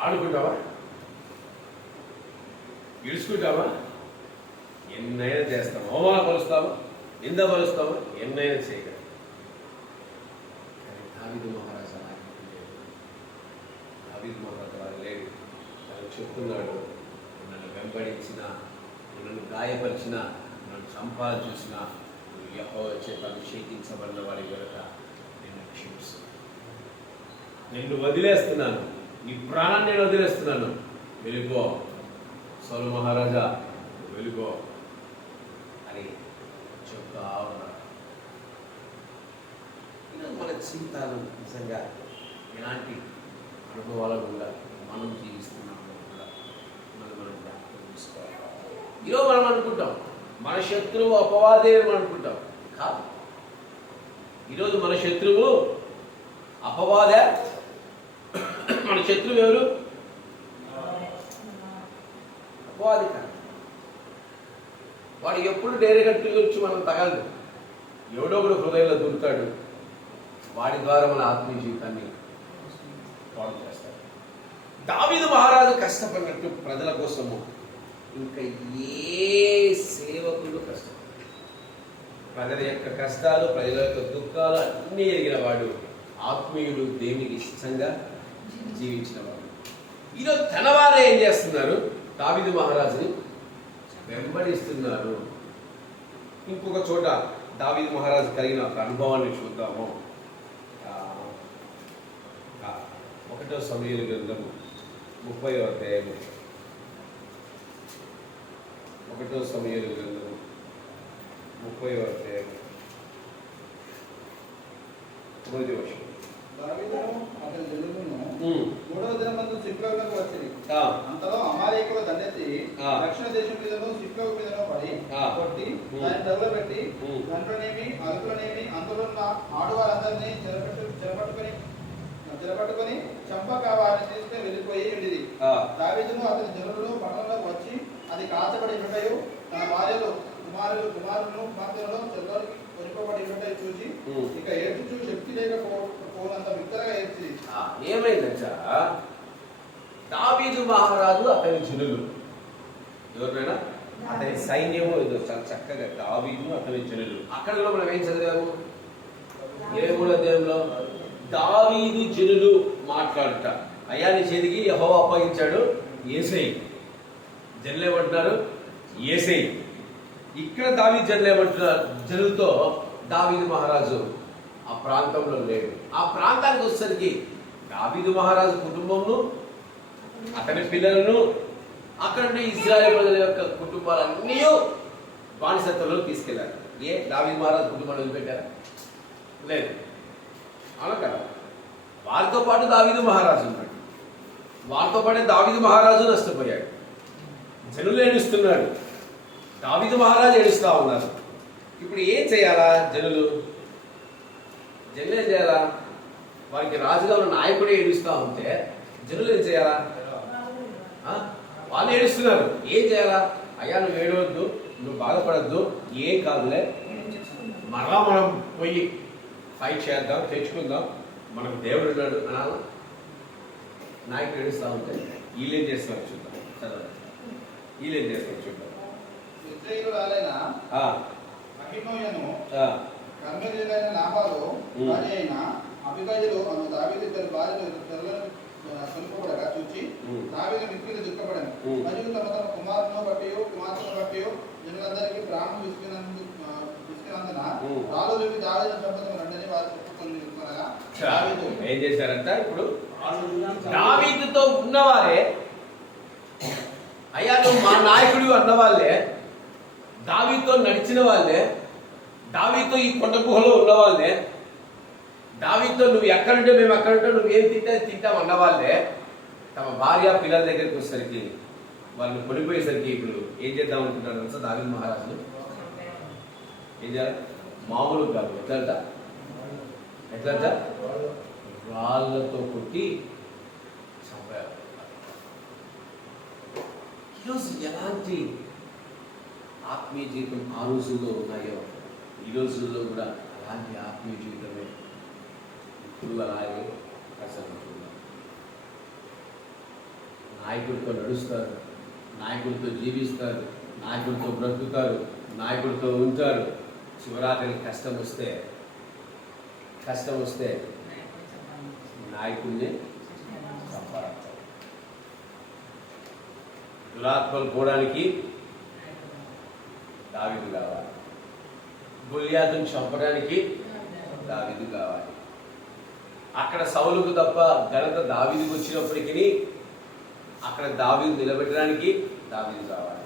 ఆడుకుంటావా? ఇడుచుకుంటావా? ఎన్నైనా చేస్తాం. అవమానపరుస్తావా? నిందపరుస్తావా? ఎన్నైనా చేయగలం. దావీదు మహారాజు లేడు. తను చెప్తున్నాడు, నన్ను వెంబడించిన, నన్ను గాయపరిచిన, నన్ను చంపాలని చూసిన, నువ్వు యెహోవా చేత అభిషేకించబడిన వాడి కనుక నేను క్షమిస్తున్నాను, నిన్ను వదిలేస్తున్నాను, నీ ప్రాణాన్ని నేను వదిలేస్తున్నాను, వెళ్ళిపో సౌలు మహారాజా, వెళ్ళిపో అని అని చెప్తా ఉన్నారు. ఈరోజు మన జీవితాలు నిజంగా ఎలాంటి అనుభవాల కూడా మనం జీవిస్తున్నామో కూడా మనం జ్ఞాపకం చేసుకోవాలి. ఈరోజు మనం అనుకుంటాం మన శత్రువు అపవాదే మనం అనుకుంటాం. కాదు, ఈరోజు మన శత్రువు అపవాదే. మన శత్రువు ఎవరు? అపవాది కాదు. వాడు ఎప్పుడు డైరెక్ట్ గురించి మనం తగలదు. ఎవడో కూడా హృదయంలో దూరుతాడు. వాడి ద్వారా మన ఆత్మీయ జీవితాన్ని పాడు చేస్తాడు. దావీదు మహారాజు కష్టపడినట్టు ప్రజల కోసము ఇంకా ఏ సేవకుడు కష్టం. ప్రజల యొక్క కష్టాలు, ప్రజల యొక్క దుఃఖాలు అన్నీ ఎరిగిన వాడు, ఆత్మీయుడు, దేవునికి ఇష్టంగా జీవించిన వాడు. ఈరోజు తన వారే ఏం చేస్తున్నారు? దావీదు మహారాజుని వెంబడిస్తున్నారు. ఇంకొక చోట దావీదు మహారాజు కలిగిన ఒక అనుభవాన్ని చూద్దాము. 1 సమూయేలు గ్రంథము 30వ అధ్యాయము. 1 సమూయేలు గ్రంథము 30వ అధ్యాయము 9వ వచనం. దావీదును అతని జనులను మూడవ దినమందు సిక్లగునకు వచ్చిరి. అంతలో అమాలేకులు దండెత్తి దక్షిణ దేశం మీదను సిక్లగు మీదను పడి కొట్టి దాన్ని తగులబెట్టి గంటనేమి అదుపులనేమి అందులో ఆడవారందరినీ చెరపట్టుకొని చంపక వారిని తీసుకుని వెళ్ళిపోయి ఉండిరి. దావీదును అతని జనులను పట్టణంలోకి వచ్చి అది కాచబడి ఉండయు తన భార్యలు కుమారులను కుమార్తెలను చెల్లరికి కొనుకోబడి ఉండటం చూసి ఇక ఏడ్చుచు శక్తి లేకపోనంత బిగ్గరగా ఏడ్చి. ఏమైందంటే దావీదు మహారాజు అతని జనులు, ఎవరినైనా అతని సైన్యము ఏదో చాలా చక్కగా దావీదు అతని జనులు. అక్కడ కూడా మనం ఏం చదివాము? 23వ అధ్యాయంలో దావీదు జనులు మాట్లాడుట. అయ్యా నీ చేతికి యెహోవా అప్పగించాడు, యేసేయి. జనులు ఏమంటున్నారు? యేసేయి. ఇక్కడ దావీదు జనులు ఏమంటున్నారు? జనులతో దావీదు మహారాజు ఆ ప్రాంతంలో లేడు. ఆ ప్రాంతానికి వచ్చేసరికి దావీదు మహారాజు కుటుంబంను, అతని పిల్లలను, అక్కడ ఇశ్రాయేలు ప్రజల యొక్క కుటుంబాలన్నీ బానిసత్వంలో తీసుకెళ్లారు. దావీదు మహారాజు కుటుంబాన్ని వదిలిపెట్టారా? లేదు. అవును కదా? వారితో పాటు దావీదు మహారాజు ఉన్నాడు. వారితో పాటే దావీదు మహారాజు నష్టపోయాడు. జనులు ఏడుస్తున్నాడు, దావీదు మహారాజు ఏడుస్తా ఉన్నారు. ఇప్పుడు ఏం చేయాలా? జనులు ఏం చేయాలా? వారికి రాజుగా ఉన్న నాయకుడే ఏడుస్తా ఉంటే జనులు ఏం చేయాలా? వాళ్ళు ఏడుస్తున్నారు. ఏం చేయాలా? అయ్యా నువ్వు ఏడవద్దు, నువ్వు బాధపడద్దు, ఏం కాదులే, మరలా మనం పోయి ఫైట్ చేద్దాం, తెచ్చుకుందాం, మనకు దేవుడు ఉన్నాడు అనాలా? నాయకుడు ఏడుస్తా ఉంటే వీళ్ళేం చేస్తున్నారు చూద్దాం. చదవండి, వీళ్ళేం చేస్తున్నారు చూద్దాం. ఇశ్రాయేలురాలైన అహీనోయను కర్మెలీయులైన నాబాలు భార్య అయిన అబీగయీలు అను దావీదు ఇద్దరు భార్యలు చెరలను కొనుక్కోబడగా చూచి దావీదు మిక్కిలి దుఃఖపడెను. మరియు తమ తమ కుమారులను బట్టి కుమార్తెను బట్టి జనులందరికీ ప్రాణం విసిగినందున రాళ్ళు చూపి దావీదును చంపుతాము రండని వారు చెప్పుకొనగా ఏం చేశారంట? ఇప్పుడు దావీదుతో ఉన్నవారే, అయ్యా నువ్వు మా నాయకుడు అన్నవాళ్ళే, దావీదుతో నడిచిన వాళ్ళే, దావీదుతో ఈ కొండ గుహలో ఉన్నవాళ్ళే, దావీదుతో నువ్వు ఎక్కడుంటే మేము ఎక్కడుంటే నువ్వేం తింటాం అన్నవాళ్ళే తమ భార్య పిల్లల దగ్గరికి వచ్చేసరికి, వాళ్ళని కొనిపోయేసరికి ఇప్పుడు ఏం చేద్దాం అనుకుంటారు తెలుసా? దావీదు మహారాజు ఏం చేయాలి? మామూలు కాదు. ఎట్లంట రాళ్ళతో కొట్టి చంపారు. ఈరోజు ఎలాంటి ఆత్మీయ జీవితం ఆ రోజుల్లో ఉన్నాయో ఈ రోజుల్లో కూడా అలాంటి ఆత్మీయ జీవితమే ఇప్పుడు అలాగే కష్టపడుతున్నారు. నాయకుడితో నడుస్తారు, నాయకుడితో జీవిస్తారు, నాయకుడితో బ్రతుకుతారు, నాయకుడితో ఉంటారు. శివరాత్రికి కష్టం వస్తే నాయకుడిని చంపాలి. దురాత్మలు పోవడానికి దావీదు కావాలి, గొలియాతును చంపడానికి దావీదు కావాలి. అక్కడ సౌలుకు తప్ప ఘనత దావీదుకు వచ్చినప్పటికీ అక్కడ దావీదు నిలబెట్టడానికి దావీదు కావాలి,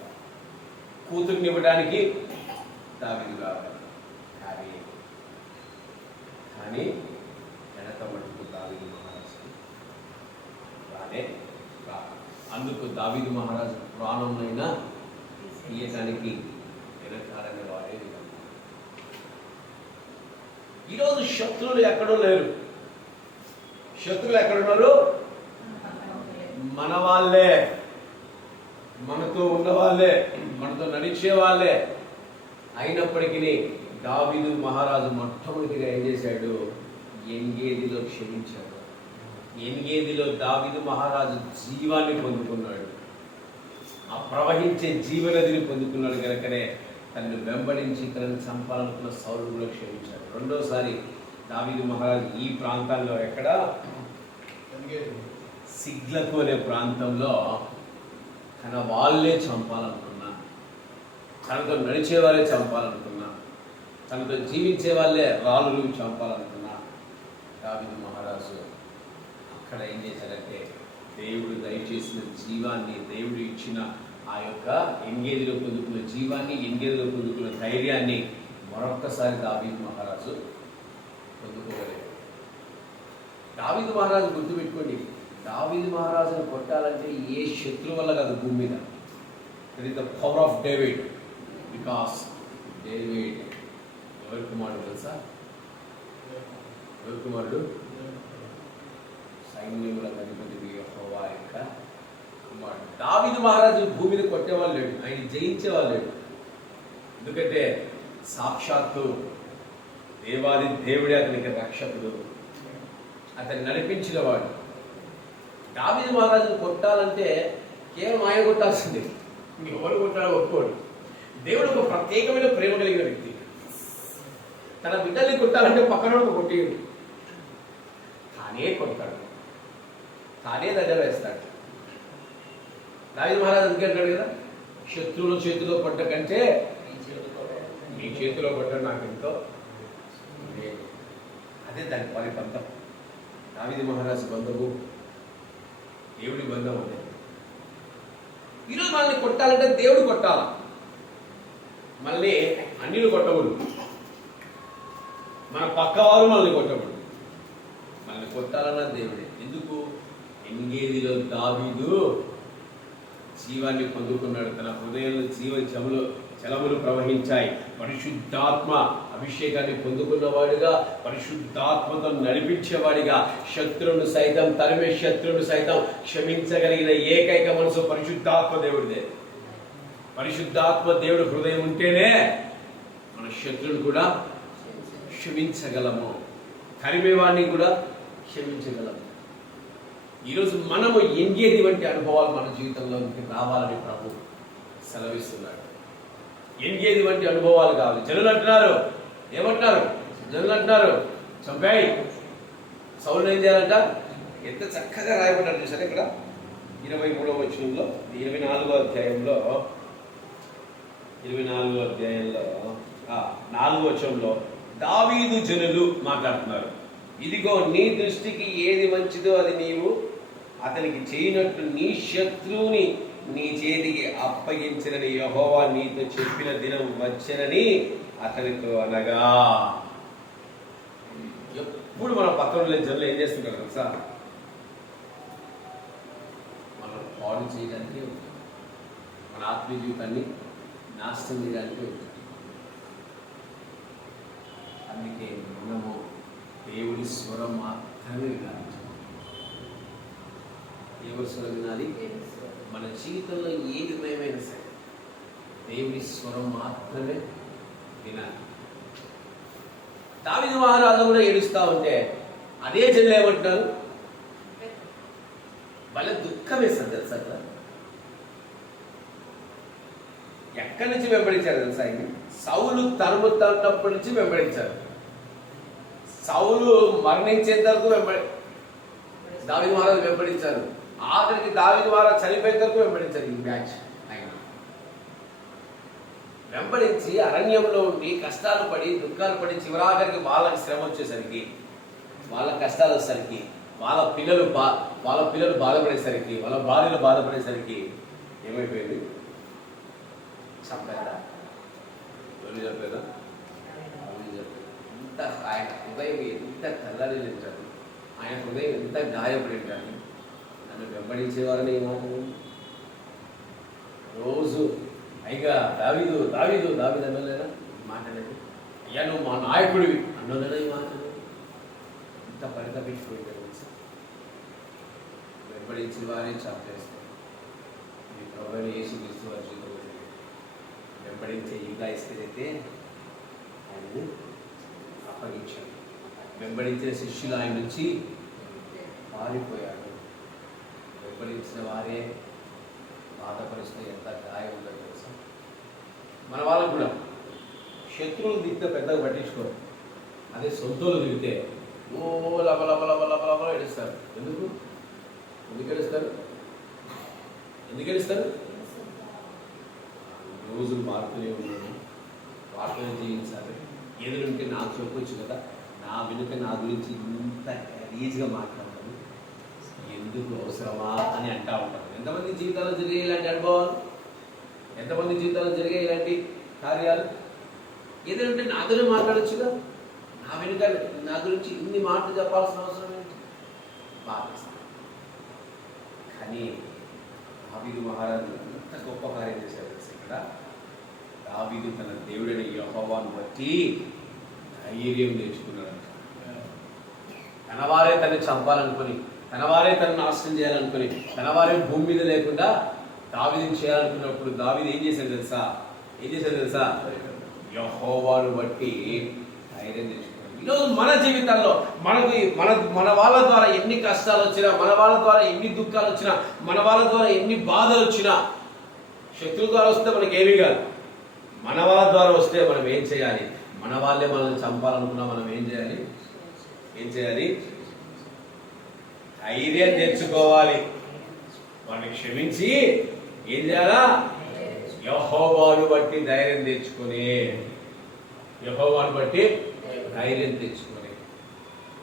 కూతురుని ఇవ్వడానికి దావీదు కావాలి. కానీ వెనక మటుకు దావీదు మహారాజు రానే రా. అందుకు దావీదు మహారాజు ప్రాణంనైనా తీయటానికి వెనకాడని వారే లేదు. ఈరోజు శత్రువులు ఎక్కడో లేరు. శత్రువులు ఎక్కడున్నారు? మన వాళ్ళే, మనతో ఉన్న వాళ్ళే, మనతో నడిచే వాళ్ళే. అయినప్పటికీ దావీదు మహారాజు మొట్టమొదటిగా ఏం చేశాడు? ఎంగేదిలో క్షమించాడు. ఎంగేదిలో దావీదు మహారాజు జీవాన్ని పొందుకున్నాడు. ఆ ప్రవహించే జీవనదిని పొందుకున్నాడు కనుకనే తనను వెంబడించి తనను చంపాలనుకున్న సౌలు కూడా క్షమించాడు. రెండోసారి దావీదు మహారాజు ఈ ప్రాంతాల్లో ఎక్కడ? సిగ్లకు అనే ప్రాంతంలో తన వాళ్ళే చంపాలనుకున్నా, తనతో నడిచే వాళ్ళే చంపాలనుకున్నా, తనతో జీవించే వాళ్ళే రాళ్ళు చంపాలనుకున్నా దావీదు మహారాజు అక్కడ ఏం చేశాడంటే దేవుడు దయచేసిన జీవాన్ని, దేవుడు ఇచ్చిన ఆ యొక్క ఎంగేదిలో పొందుకున్న జీవాన్ని, ఎంగేదిలో పొందుకున్న ధైర్యాన్ని మరొక్కసారి దావీదు మహారాజు పొందుకోగలిగాడు. దావీదు మహారాజు గుర్తుపెట్టుకోండి, దావీదు మహారాజును కొట్టాలంటే ఏ శత్రువు వల్ల కాదు భూమి మీద. That is the power of David. Because David ఎవరి కుమారుడు తెలుసా? ఎవరి కుమారుడు? సైన్యముల అధిపతి యెహోవా యొక్క కుమారుడు. దావీదు మహారాజు భూమి మీద కొట్టేవాళ్ళు లేడు, ఆయన జయించేవాళ్ళు లేడు. ఎందుకంటే సాక్షాత్తు దేవాది దేవుడే అతనికి రక్షకుడు, అతన్ని నడిపించిన వాడు. దావీదు మహారాజును కొట్టాలంటే కేవలం ఆయన కొట్టాల్సిందే, ఇంకెవరు కొట్టాడో ఒప్పుకోడు. దేవుడు ఒక ప్రత్యేకమైన ప్రేమ కలిగిన వ్యక్తి. తన బిడ్డల్ని కొట్టాలంటే పక్కన కొట్టేయడు, తానే కొడతాడు, తానే దగ్గర వేస్తాడు. దావీదు మహారాజు అందుకే అంటాడు కదా, శత్రువుల చేతిలో పడ్డ కంటే మీ చేతిలో పడ్డ నాకెంతో. అదే దాని పని బంధం. దావీదు మహారాజు బంధము దేవుడి బంధం. అదే ఈరోజు మనల్ని కొట్టాలంటే దేవుడు కొట్టాలా, మళ్ళీ అన్యులు కొట్టకూడదు, మన పక్కవారు మనల్ని కొట్టకూడదు. మనల్ని కొట్టాలన్న దేవుడే. ఎందుకు? ఎంగేదిలో దావీదు జీవాన్ని పొందుకున్నాడు. తన హృదయంలో జలములు ప్రవహించాయి. పరిశుద్ధాత్మ అభిషేకాన్ని పొందుకున్నవాడిగా, పరిశుద్ధాత్మతో నడిపించేవాడిగా, శత్రువును సైతం తరిమే శత్రువును సైతం క్షమించగలిగిన ఏకైక మనసు పరిశుద్ధాత్మ దేవుడిదే. పరిశుద్ధాత్మ దేవుడు హృదయం ఉంటేనే మన శత్రువును కూడా క్షమించగలము, తరిమేవాడిని కూడా క్షమించగలము. ఈరోజు మనము ఎంగేది వంటి అనుభవాలు మన జీవితంలోకి రావాలని ప్రభు సెలవిస్తున్నాడు. ఎంగేది వంటి అనుభవాలు కావాలి. జనులు అంటున్నారు, ఏమంటున్నారు? జనులు అంటున్నారు చంపాయి. సౌలు ఏం చేయాలంట? ఎంత చక్కగా రాయబడ్డారు చూసారు ఇక్కడ 23వ వచనంలో, 24వ అధ్యాయంలో 4వ వచనంలో దావీదు జనులు మాట్లాడుతున్నారు. ఇదిగో నీ దృష్టికి ఏది మంచిదో అది నీవు అతనికి చేయనట్లు నీ శత్రువుని నీ చేతికి అప్పగించనని యెహోవా నీతో చెప్పిన దినం వచ్చనని అతనితో అనగా. ఎప్పుడు మన పక్కన లేని జనులు ఏం చేస్తుంటారు తెలుసా? మనం పాడు చేయడానికి ఉంటుంది, మన ఆత్మీయ జీవితాన్ని నాశనం చేయడానికి ఉంటుంది. అందుకే మనము దేవుడి స్వరం మాత్రమే వినాలి. దేవుడి స్వరం వినాలి. మన జీవితంలో ఏ నిర్ణయమైనా సరే దేవుడి స్వరం మాత్రమే వినాలి. దావీదు మహారాజు కూడా ఏడుస్తా ఉంటే అదే జనులు ఏమంటున్నారు? భలే దుఃఖం వేస్తారు తెలుసా? అట్లా ఎక్కడి నుంచి వెంబడించారు తెలుసా? ఆయన సౌలు తరుముతున్నప్పటి నుంచి వెంబడించారు. సౌలు మరణించేంత వరకు దావీదు మహారాజు వెంబడించారు. ఆఖరికి దావీదు మహారాజు చనిపోయేంత వరకు వెంబడించారు. ఈ బ్యాచ్ ఆయన వెంబడించి అరణ్యంలో ఉండి కష్టాలు పడి దుఃఖాలు పడి చివరాఖరికి వాళ్ళకి శ్రమ వచ్చేసరికి, వాళ్ళ కష్టాలు వచ్చేసరికి, వాళ్ళ పిల్లలు బాధపడేసరికి, వాళ్ళ భార్యలు బాధపడేసరికి ఏమైపోయింది? చంపేదా? చెప్పలేదా? ఎంత ఆయన హృదయం ఎంత తల్లడిల్లించాలి, ఆయన హృదయం ఎంత గాయపడింటాడు. నన్ను వెంబడించేవారని ఈ మాట రోజు అయిగా దావీదు దావీదు దావీదు అన్నలేదా ఈ మాట అనేది? అయ్యా నువ్వు మా నాయకుడివి అన్నలేదా ఈ మాట? ఇంత పరితపించిపోయింది. వెంబడించే వారే చంపేస్తారు. ఈ ప్రభువైన యేసుక్రీస్తు వారి జీవితంలో వెంబడించే యూదా ఇస్కరియోతే ఆయన్ని అప్పగించాడు. వెంబడించిన శిష్యులు ఆయన నుంచి పారిపోయాడు. వెంబడించిన వారే బాధపరిస్తే ఎంత గాయం ఉందో తెలుసా? మన వాళ్ళకు కూడా శత్రువులు దిగితే పెద్దగా పట్టించుకోరు. అదే సొంతలు దిగితే ఓ లబ లబ లబ లబ లబ ఏడుస్తారు. ఎందుకు ఏడుస్తారు? ఎందుకు ఏడుస్తారు? రోజులు మారుతూనే ఉన్నాను, వార్తలు జీవించాలి. ఎదురుంటే నాకు చెప్పొచ్చు కదా, నా వెనుక నా గురించి ఇంత ఈజీగా మాట్లాడతాను, ఎందుకు అవసరమా అని అంటా ఉంటాను. ఎంతమంది జీవితాల్లో జరిగే ఇలాంటి అనుభవాలు, ఎంతమంది జీవితాల్లో జరిగే ఇలాంటి కార్యాలు? ఎదురుంటే నాతోనే మాట్లాడచ్చుగా, నా వెనుక నా గురించి ఇన్ని మాటలు చెప్పాల్సిన అవసరం ఏంటి? బాధిస్తాను. కానీ దావీదు మహారాజు ఎంత గొప్ప కార్యం చేశారు ఇక్కడ. దావీదు తన దేవుడైన యెహోవాను బట్టి ధైర్యం నేర్చుకున్నాడు. తన వారే తనని చంపాలనుకుని, తన వారే తనను నాశనం చేయాలనుకుని, తన వారే భూమి మీద లేకుండా దావీదుని చేయాలనుకున్నప్పుడు దావీదు ఏం చేశాడు తెలుసా? యెహోవాను బట్టి ధైర్యం తెచ్చుకున్నాడు. ఈరోజు మన జీవితాల్లో మన వాళ్ళ ద్వారా ఎన్ని కష్టాలు వచ్చినా, మన వాళ్ళ ద్వారా ఎన్ని దుఃఖాలు వచ్చినా, మన వాళ్ళ ద్వారా ఎన్ని బాధలు వచ్చినా, శత్రువు ద్వారా వస్తే మనకి ఏమీ కాదు. మన వాళ్ళ ద్వారా వస్తే మనం ఏం చేయాలి? మన వాళ్ళే మనల్ని చంపాలనుకున్నా మనం ఏం చేయాలి? ధైర్యం తెచ్చుకోవాలి. వాడిని క్షమించి ఏం చేయాలా? యెహోవాను బట్టి ధైర్యం తెచ్చుకొని, యెహోవాను బట్టి ధైర్యం తెచ్చుకొని,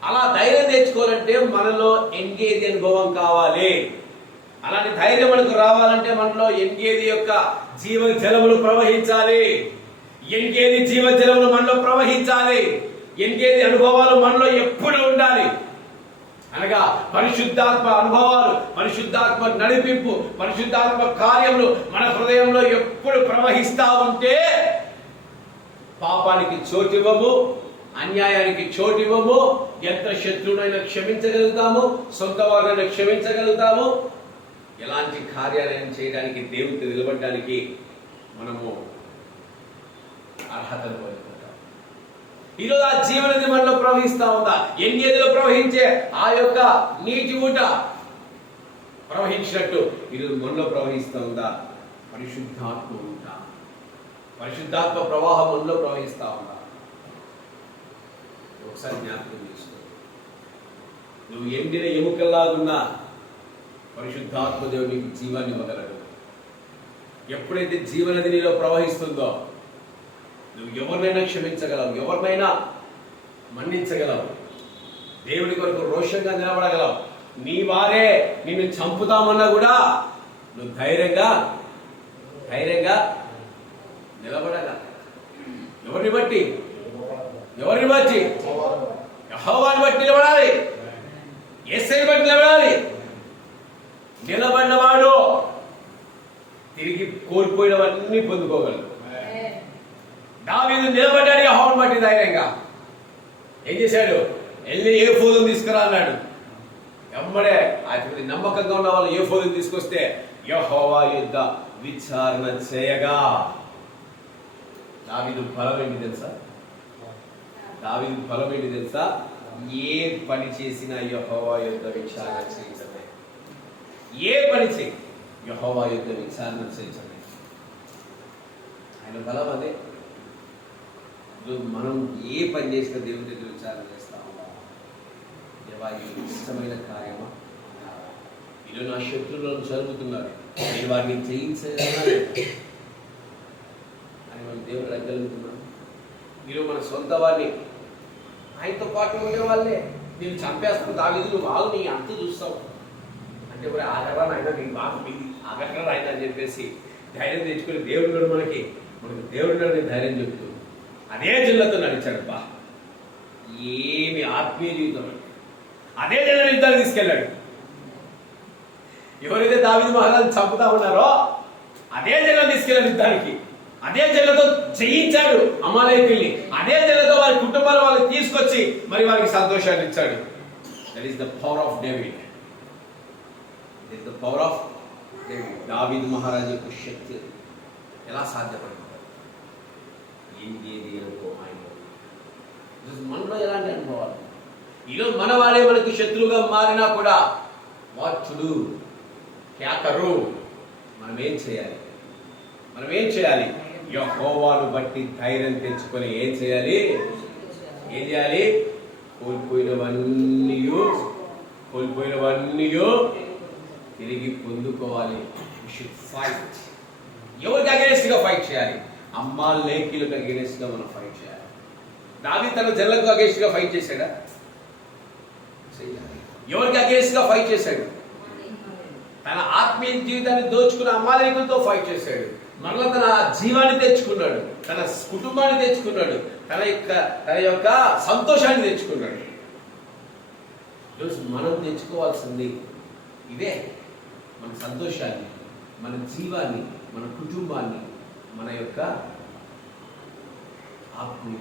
అలా ధైర్యం తెచ్చుకోవాలంటే మనలో ఎంగేది అనుభవం కావాలి. అలాంటి ధైర్యం మనకు రావాలంటే మనలో ఎంగేది యొక్క జీవ జలములు ప్రవహించాలి. ఎంగేది జీవ జలములు మనలో ప్రవహించాలి. ఎంగేది అనుభవాలు మనలో ఎప్పుడు ఉండాలి. అనగా పరిశుద్ధాత్మ అనుభవాలు, పరిశుద్ధాత్మ నడిపింపు, పరిశుద్ధాత్మ కార్యములు మన హృదయంలో ఎప్పుడు ప్రవహిస్తా ఉంటే పాపానికి చోటివ్వము, అన్యాయానికి చోటివ్వము. ఎంత శత్రువునైనా క్షమించగలుగుతాము, సొంత వారినైనా క్షమించగలుగుతాము. ఎలాంటి కార్యాలయం చేయడానికి, దేవుడితో నిలబడడానికి మనము అర్హతను పొందుకుంటాం. ఈరోజు ఆ జీవనది మనలో ప్రవహిస్తా ఉందా? ఎంగేదిలో ప్రవహించే ఆ యొక్క నీటి ఊట ప్రవహించినట్టు ఈరోజు మనలో ప్రవహిస్తూ ఉందా? పరిశుద్ధాత్మ ఊట, పరిశుద్ధాత్మ ప్రవాహం మనలో ప్రవహిస్తా ఉందా? ఒకసారి జ్ఞాపకం చేసుకో. నువ్వు ఎండిన ఎముకల్లాగున్నా పరిశుద్ధాత్మ దేవుడు నీకు జీవాన్ని ఇవ్వగలడు. ఎప్పుడైతే జీవనది నీలో ప్రవహిస్తుందో నువ్వు ఎవరినైనా క్షమించగలవు, ఎవరినైనా మన్నించగలవు, దేవుడి కొరకు రోషంగా నిలబడగలవు. నీ వారే నిన్ను చంపుతామన్నా కూడా నువ్వు ధైర్యంగా నిలబడగలవు. ఎవరిని బట్టి? యెహోవాను బట్టి నిలబడాలి. యేసయ్యను బట్టి నిలబడాలి. నిలబడినవాడు తిరిగి కోల్పోయినవన్నీ పొందుకోగలడు. దావీదు నిలబడ్డాడు యెహోవాను బట్టి ధైర్యంగా. ఏం చేశాడు? వెళ్ళి ఏఫోదును తీసుకురా అన్నాడు. ఎమ్మడే అతని నమ్మకంగా ఉన్న వాళ్ళు ఏఫోదును తీసుకొస్తే యెహోవా యుద్ధ విచారణ చేయగా దావీదు బలం ఏంటి తెలుసా? ఏ పని చేసినా యెహోవా యుద్ధ విచారణ చేయించండి. ఏ పని చేయి, యెహోవా యుద్ధ విచారణ చేయించండి. ఆయన బలం అదే. మనం ఏ పని చేసినా దేవుని దగ్గర విచారణ చేస్తామా? దేవా ఇది ఇష్టమైన కార్యమా? ఈరోజు నా శత్రువులను జరుగుతున్నారు, నేను వారిని జయించగలనా అని మనం దేవుడు అడగలుగుతున్నాం. మీరు మన సొంత వారిని, ఆయనతో పాటు ఉండే వాళ్ళే నేను చంపేస్తాను దావీదు, నువ్వు వాళ్ళు నీ అంత చూస్తావు అంటే మరి ఆగరా ఆయన, నీ బాధ మీది ఆగట్రా ఆయన అని చెప్పేసి ధైర్యం తెచ్చుకుని దేవుడు మనకి మనకు దేవుడు ధైర్యం చెప్తూ అదే జిల్లతో నడిచాడు. బా ఏమి ఆత్మీయ జీవితం అంటే అదే జిల్లా యుద్ధాన్ని తీసుకెళ్ళాడు. ఎవరైతే దావీదు మహారాజు చంపుతా ఉన్నారో అదే జిల్లా తీసుకెళ్ళాడు యుద్ధానికి. అదే జిల్లతో జయించాడు అమాలేకుల్ని. అదే జిల్లతో వారి కుటుంబాలు వాళ్ళకి తీసుకొచ్చి మరి వారికి సంతోషాన్ని ఇచ్చాడు. That is the power of David. That is the power of David. దావీదు మహారాజు యొక్క శక్తి ఎలా సాధ్యపడింది? ఏంటి అనుకో ఆయన మనలో ఎలాంటి అనుభవాలు? ఈరోజు మన వాడే మనకు శత్రువుగా మారినా కూడా వాచుడు క్యాకరు మనం ఏం చేయాలి? యెహోవాను బట్టి ధైర్యం తెచ్చుకొని ఏం చేయాలి? కోల్పోయినవన్నీ తిరిగి పొందుకోవాలి. ఫైట్. ఎవరికి అగేనెస్ట్ గా ఫైట్ చేయాలి? అమ్మాలేకీలకు అగేనెస్ట్ గా మనం ఫైట్ చేయాలి. దావీదు తన జనులకు అగేనెస్ట్ గా ఫైట్ చేశాడా? ఎవరికి అగేనెస్ట్ గా ఫైట్ చేశాడు? తన ఆత్మీయ జీవితాన్ని దోచుకున్న అమాలేకులతో ఫైట్ చేశాడు. మరలా తన జీవాన్ని తెచ్చుకున్నాడు, తన కుటుంబాన్ని తెచ్చుకున్నాడు, తన యొక్క సంతోషాన్ని తెచ్చుకున్నాడు. ఈరోజు మనం తెచ్చుకోవాల్సింది ఇదే, మన సంతోషాన్ని, మన జీవాన్ని, మన కుటుంబాన్ని, మన యొక్క ఆత్మీయ.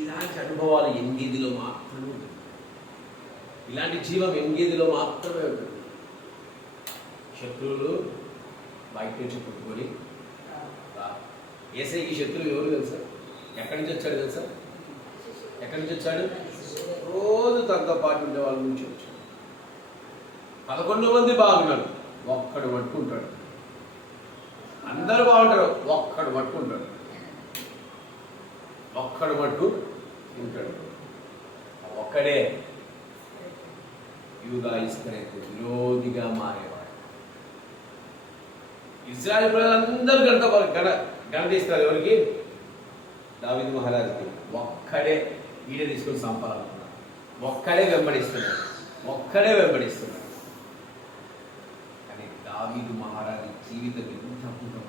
ఇలాంటి అనుభవాలు ఎంగేదిలో మాత్రమే ఉంటుంది. ఇలాంటి జీవం ఎంగేదిలో మాత్రమే ఉంటుంది. శత్రువులు బయట నుంచి పుట్టుకొని యేసయ్యకి శత్రువు ఎవరు తెలుసా? ఎక్కడి నుంచి వచ్చాడు తెలుసా? ఎక్కడి నుంచి వచ్చాడు? రోజు తనతో పాటు ఉండే వాళ్ళ నుంచి వచ్చాడు. 11 మంది బాగున్నారు, ఒక్కడు పట్టుకుంటాడు. అందరూ బాగుంటారు, ఒక్కడు పట్టుకుంటాడు. ఒక్కడే యూదా ఇస్కరియోతు విరోధిగా మారేవాడు. ఇశ్రాయేలు ప్రజలందరూ గణతిస్తారు ఎవరికి? దావీదు మహారాజుకి. ఒక్కడే ఈడ తీసుకొని సంపాలనుకున్నాడు. ఒక్కడే వెంబడిస్తున్నాడు. కానీ దావీదు మహారాజు జీవితం ఎంత అద్భుతం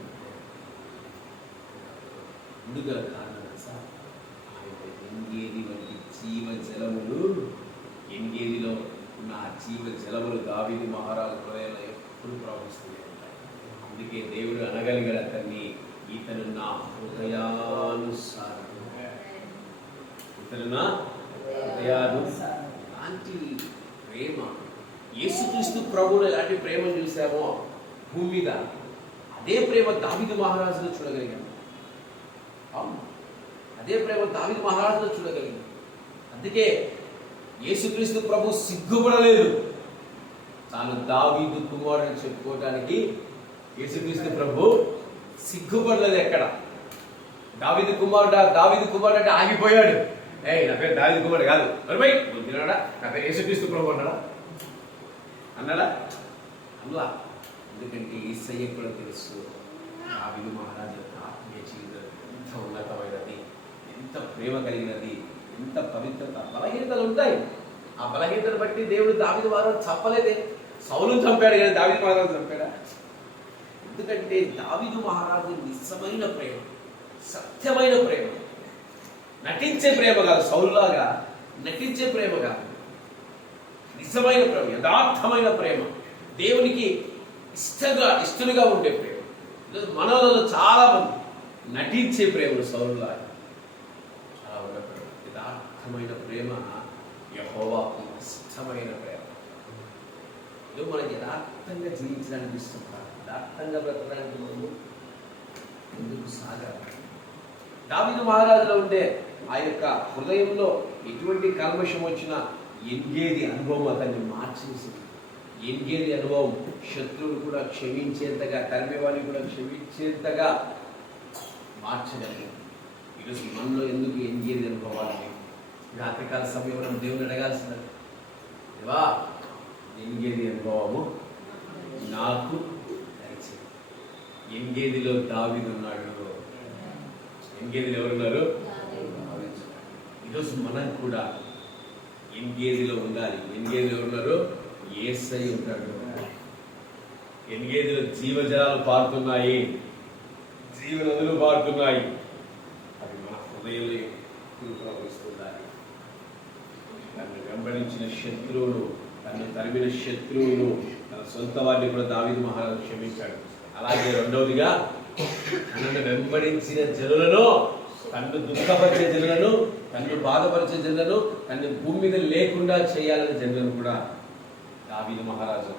ముందుగా కారణం తెలుసా? ఆయన ఎంగేది వంటి జీవ జలములు, ఎంగేదిలో ఉన్న ఆ జీవ జలములు దావీదు మహారాజు హృదయంలో ఎప్పుడు ప్రవహిస్తూనే ఉంటాయి. అందుకే దేవుడు అనగలిగాడు అతన్ని, ఇతను నా హృదయానుసారం. లాంటి ప్రేమ యేసుక్రీస్తు ప్రభువులు ఎలాంటి ప్రేమను చూసామో భూమి మీద, అదే ప్రేమ దావీదు మహారాజులో చూడగలిగాము. అందుకే యేసుక్రీస్తు ప్రభు సిగ్గుపడలేదు. తాను దావీదు కుమారుడు చెప్పుకోవడానికి యేసుక్రీస్తు ప్రభు సిగ్గుపడలేదు. ఎక్కడ దావీదు కుమారుడు అంటే ఆగిపోయాడు. నా పేరు దావీదు కుమారుడు కాదు, మరి తిన్నాడా? నా పేరు యేసుక్రీస్తు ప్రభు అన్నాడా? అందులో ఎందుకంటే యేసయ్య కూడా తెలుసు దావీదు మహారాజు యొక్క ఆత్మీయ జీవితం ఎంత ఉన్నతమైనది, ఎంత ప్రేమ కలిగినది, ఎంత పవిత్రత. బలహీనతలు ఉంటాయి. ఆ బలహీనతను బట్టి దేవుడు దావీదు మహారాజు చంపలేదే. సౌలును చంపాడు కానీ దావీదు మహారాజు చంపాడా? ఎందుకంటే దావీదు మహారాజు నిజమైన ప్రేమ, సత్యమైన ప్రేమ, నటించే ప్రేమ కాదు. సౌలులాగా నటించే ప్రేమ కాదు, నిజమైన ప్రేమ, యథార్థమైన ప్రేమ, దేవునికి ఇష్టలుగా ఉండే ప్రేమ. మనలో చాలా మంది నటించే ప్రేమలు సౌలులాగా. చాలా ఉండకూడదు. యథార్థమైన ప్రేమ యెహోవాకు ఇష్టమైన ప్రేమ. ఇది మనకి యథార్థంగా జీవించడానికి ఇష్టం కాదు, యథార్థంగా బ్రతకడానికి మనము ఎందుకు సాగాలి? దావీదు మహారాజులో ఉండే ఆ యొక్క హృదయంలో ఎటువంటి కల్మషం వచ్చినా ఎంగేది అనుభవం అతన్ని మార్చేసింది. ఎంగేది అనుభవం శత్రువులు కూడా క్షమించేంతగా, తరిమేవాడిని కూడా క్షమించేంతగా మార్చగలిగింది. ఈరోజు మనలో ఎందుకు ఎంగేది అనుభవాలని రాత్రికాల సమయంలో దేవుని అడగాల్సినది, దేవా ఎంగేది అనుభవము నాకు దయచేయి. ఎంగేదిలో దావీదు ఉన్నాడు. ఎంగేదిలో ఎవరున్నారు? ఈరోజు మనం కూడా ఎంగేదిలో ఉండాలి. ఎంగేదిలో ఎవరున్నారు? యేసయ్య ఉంటాడు. ఎంగేదిలో జీవజలాలు పారుతున్నాయి. జీవ నదులు పారుతున్నాయి. అవి మన హృదయంలో ఎక్కువ ప్రవహిస్తున్నాయి. తను వెంబడించిన శత్రువులు, తను తరిమిన శత్రువులు, తన సొంత వారిని కూడా దావీదు మహారాజు క్షమించాడు. అలాగే రెండవదిగా తనను వెంబడించిన జనులను, తన్ను దుఃఖపరిచే జనులను, తన్ను బాధపరిచే జనులను, తన్ను భూమి మీద లేకుండా చేయాలనే జనులను కూడా దావీదు మహారాజు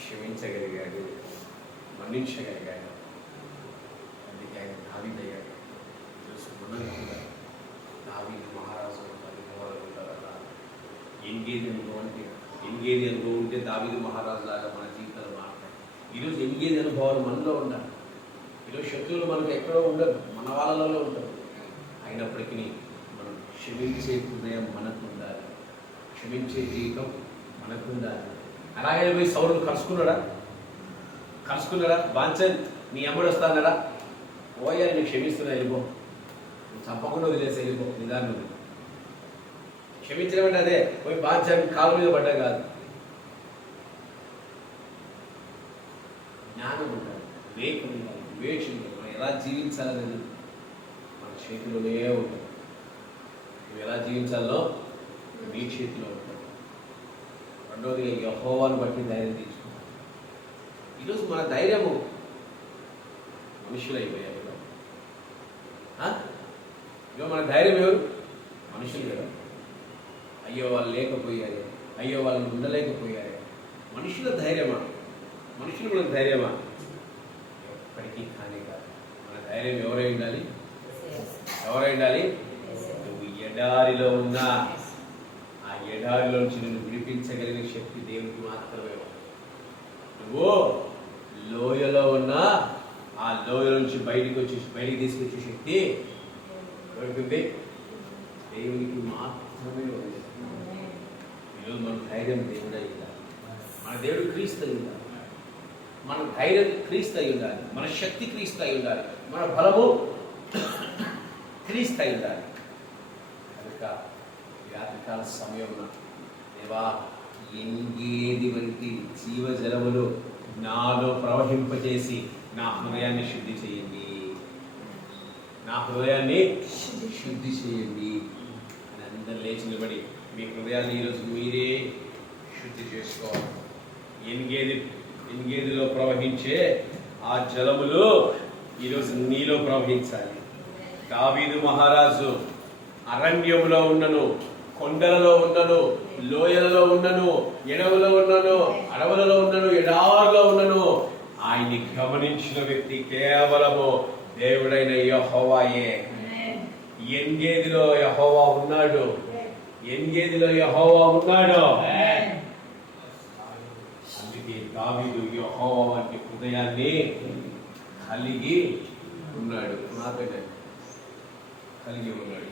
క్షమించగలిగాడు, మన్నించగలిగాడు. అందుకే ఆయన దావీదు అయ్యాడు. దావీదు మహారాజు ఎంగేది అనుభవం అంటే, ఎంగేది అనుభవం ఉంటే దావీదు మహారాజు లాగా మన జీవితాలు మాట్లాడు. ఈరోజు ఎంగేది అనుభవాలు మనలో ఉండాలి. ఈరోజు శత్రువులు మనకు ఎక్కడో ఉండదు, మన వాళ్ళలో ఉండదు. అయినప్పటికీ మనం క్షమించే హృదయం మనకు ఉండాలి, క్షమించే జీవితం మనకు ఉండాలి. అలాగే పోయి సౌరులు కలుసుకున్నాడా బాంచన్ నీ అమ్మడు వస్తానడా, ఓయ్యా నేను క్షమిస్తున్నా, వెళ్ళిపో, చంపకుండా వదిలేసి వెళ్ళిపో, నిదానం. క్షమించడం అంటే అదే పోయి బాంచన్ కాలు మీద పడ్డా కాదు. జ్ఞానం ఉండాలి, వివేకం ఉండాలి, వివేచన ఉండాలి. మనం ఎలా జీవించాలనేది మన చేతిలోనే ఉంటుంది. నువ్వు ఎలా జీవించాలో నీ చేతిలో ఉంటుంది. రెండవదిగా యెహోవాను బట్టి ధైర్యం తీసుకోవాలి. ఈరోజు మన ధైర్యము మనుషులు అయిపోయారు. ఇక మన ధైర్యం ఎవరు? మనుషులు కదా. అయ్యో వాళ్ళు లేకపోయారు, అయ్యో వాళ్ళని ఉండలేకపోయారు. మనుషుల ధైర్యమా? మనుషులు మన ధైర్యమా? ఎప్పటికీ కానీ కాదు. మన ధైర్యం ఎవరై ఉండాలి? నువ్వు ఎడారిలో ఉన్నా ఆ ఎడారిలో నుంచి నిన్ను విడిపించగలిగిన శక్తి దేవుడికి మాత్రమే. నువ్వు లోయలో ఉన్నా ఆ లోయ నుంచి బయటికి తీసుకొచ్చే శక్తి దొరికింది దేవునికి మాత్రమే ఉంది. ఈరోజు మన ధైర్యం దేవుడు అయి ఉండాలి, మన దేవుడు క్రీస్తు అయి ఉండాలి, మన ధైర్యం క్రీస్తు అయి ఉండాలి, మన శక్తి క్రీస్తు అయి ఉండాలి, మన బలము క్రీస్తు అయి ఉండాలి. కనుక రాత్రికాల సమయంలో దేవా ఎంగేది వంటి జీవజలములు నాలో ప్రవహింపజేసి నా హృదయాన్ని శుద్ధి చేయండి, నా హృదయాన్ని శుద్ధి చేయండి అని అందరూ లేచి నిలబడి మీ హృదయాన్ని ఈరోజు మీరే శుద్ధి చేసుకోవాలి. ఎంగేదిలో ప్రవహించే ఆ జలములు ఈరోజు నీలో ప్రవహించాలి. దావీదు మహారాజు అరణ్యములో ఉన్నను, కొండలలో ఉన్నను, లోయలలో ఉన్నను, ఎడవులో ఉన్నను, అడవులలో ఉన్నను, ఎడారులో ఉన్నను, ఆయన్ని గమనించిన వ్యక్తి కేవలము దేవుడైన యెహోవాయే. ఎంగేదిలో యెహోవా ఉన్నాడు, ఎంగేదిలో యెహోవా ఉన్నాడు. అందుకే దావీదు యెహోవా వంటి హృదయాన్ని కలిగి ఉన్నాడు, కలిగి ఉన్నాడు.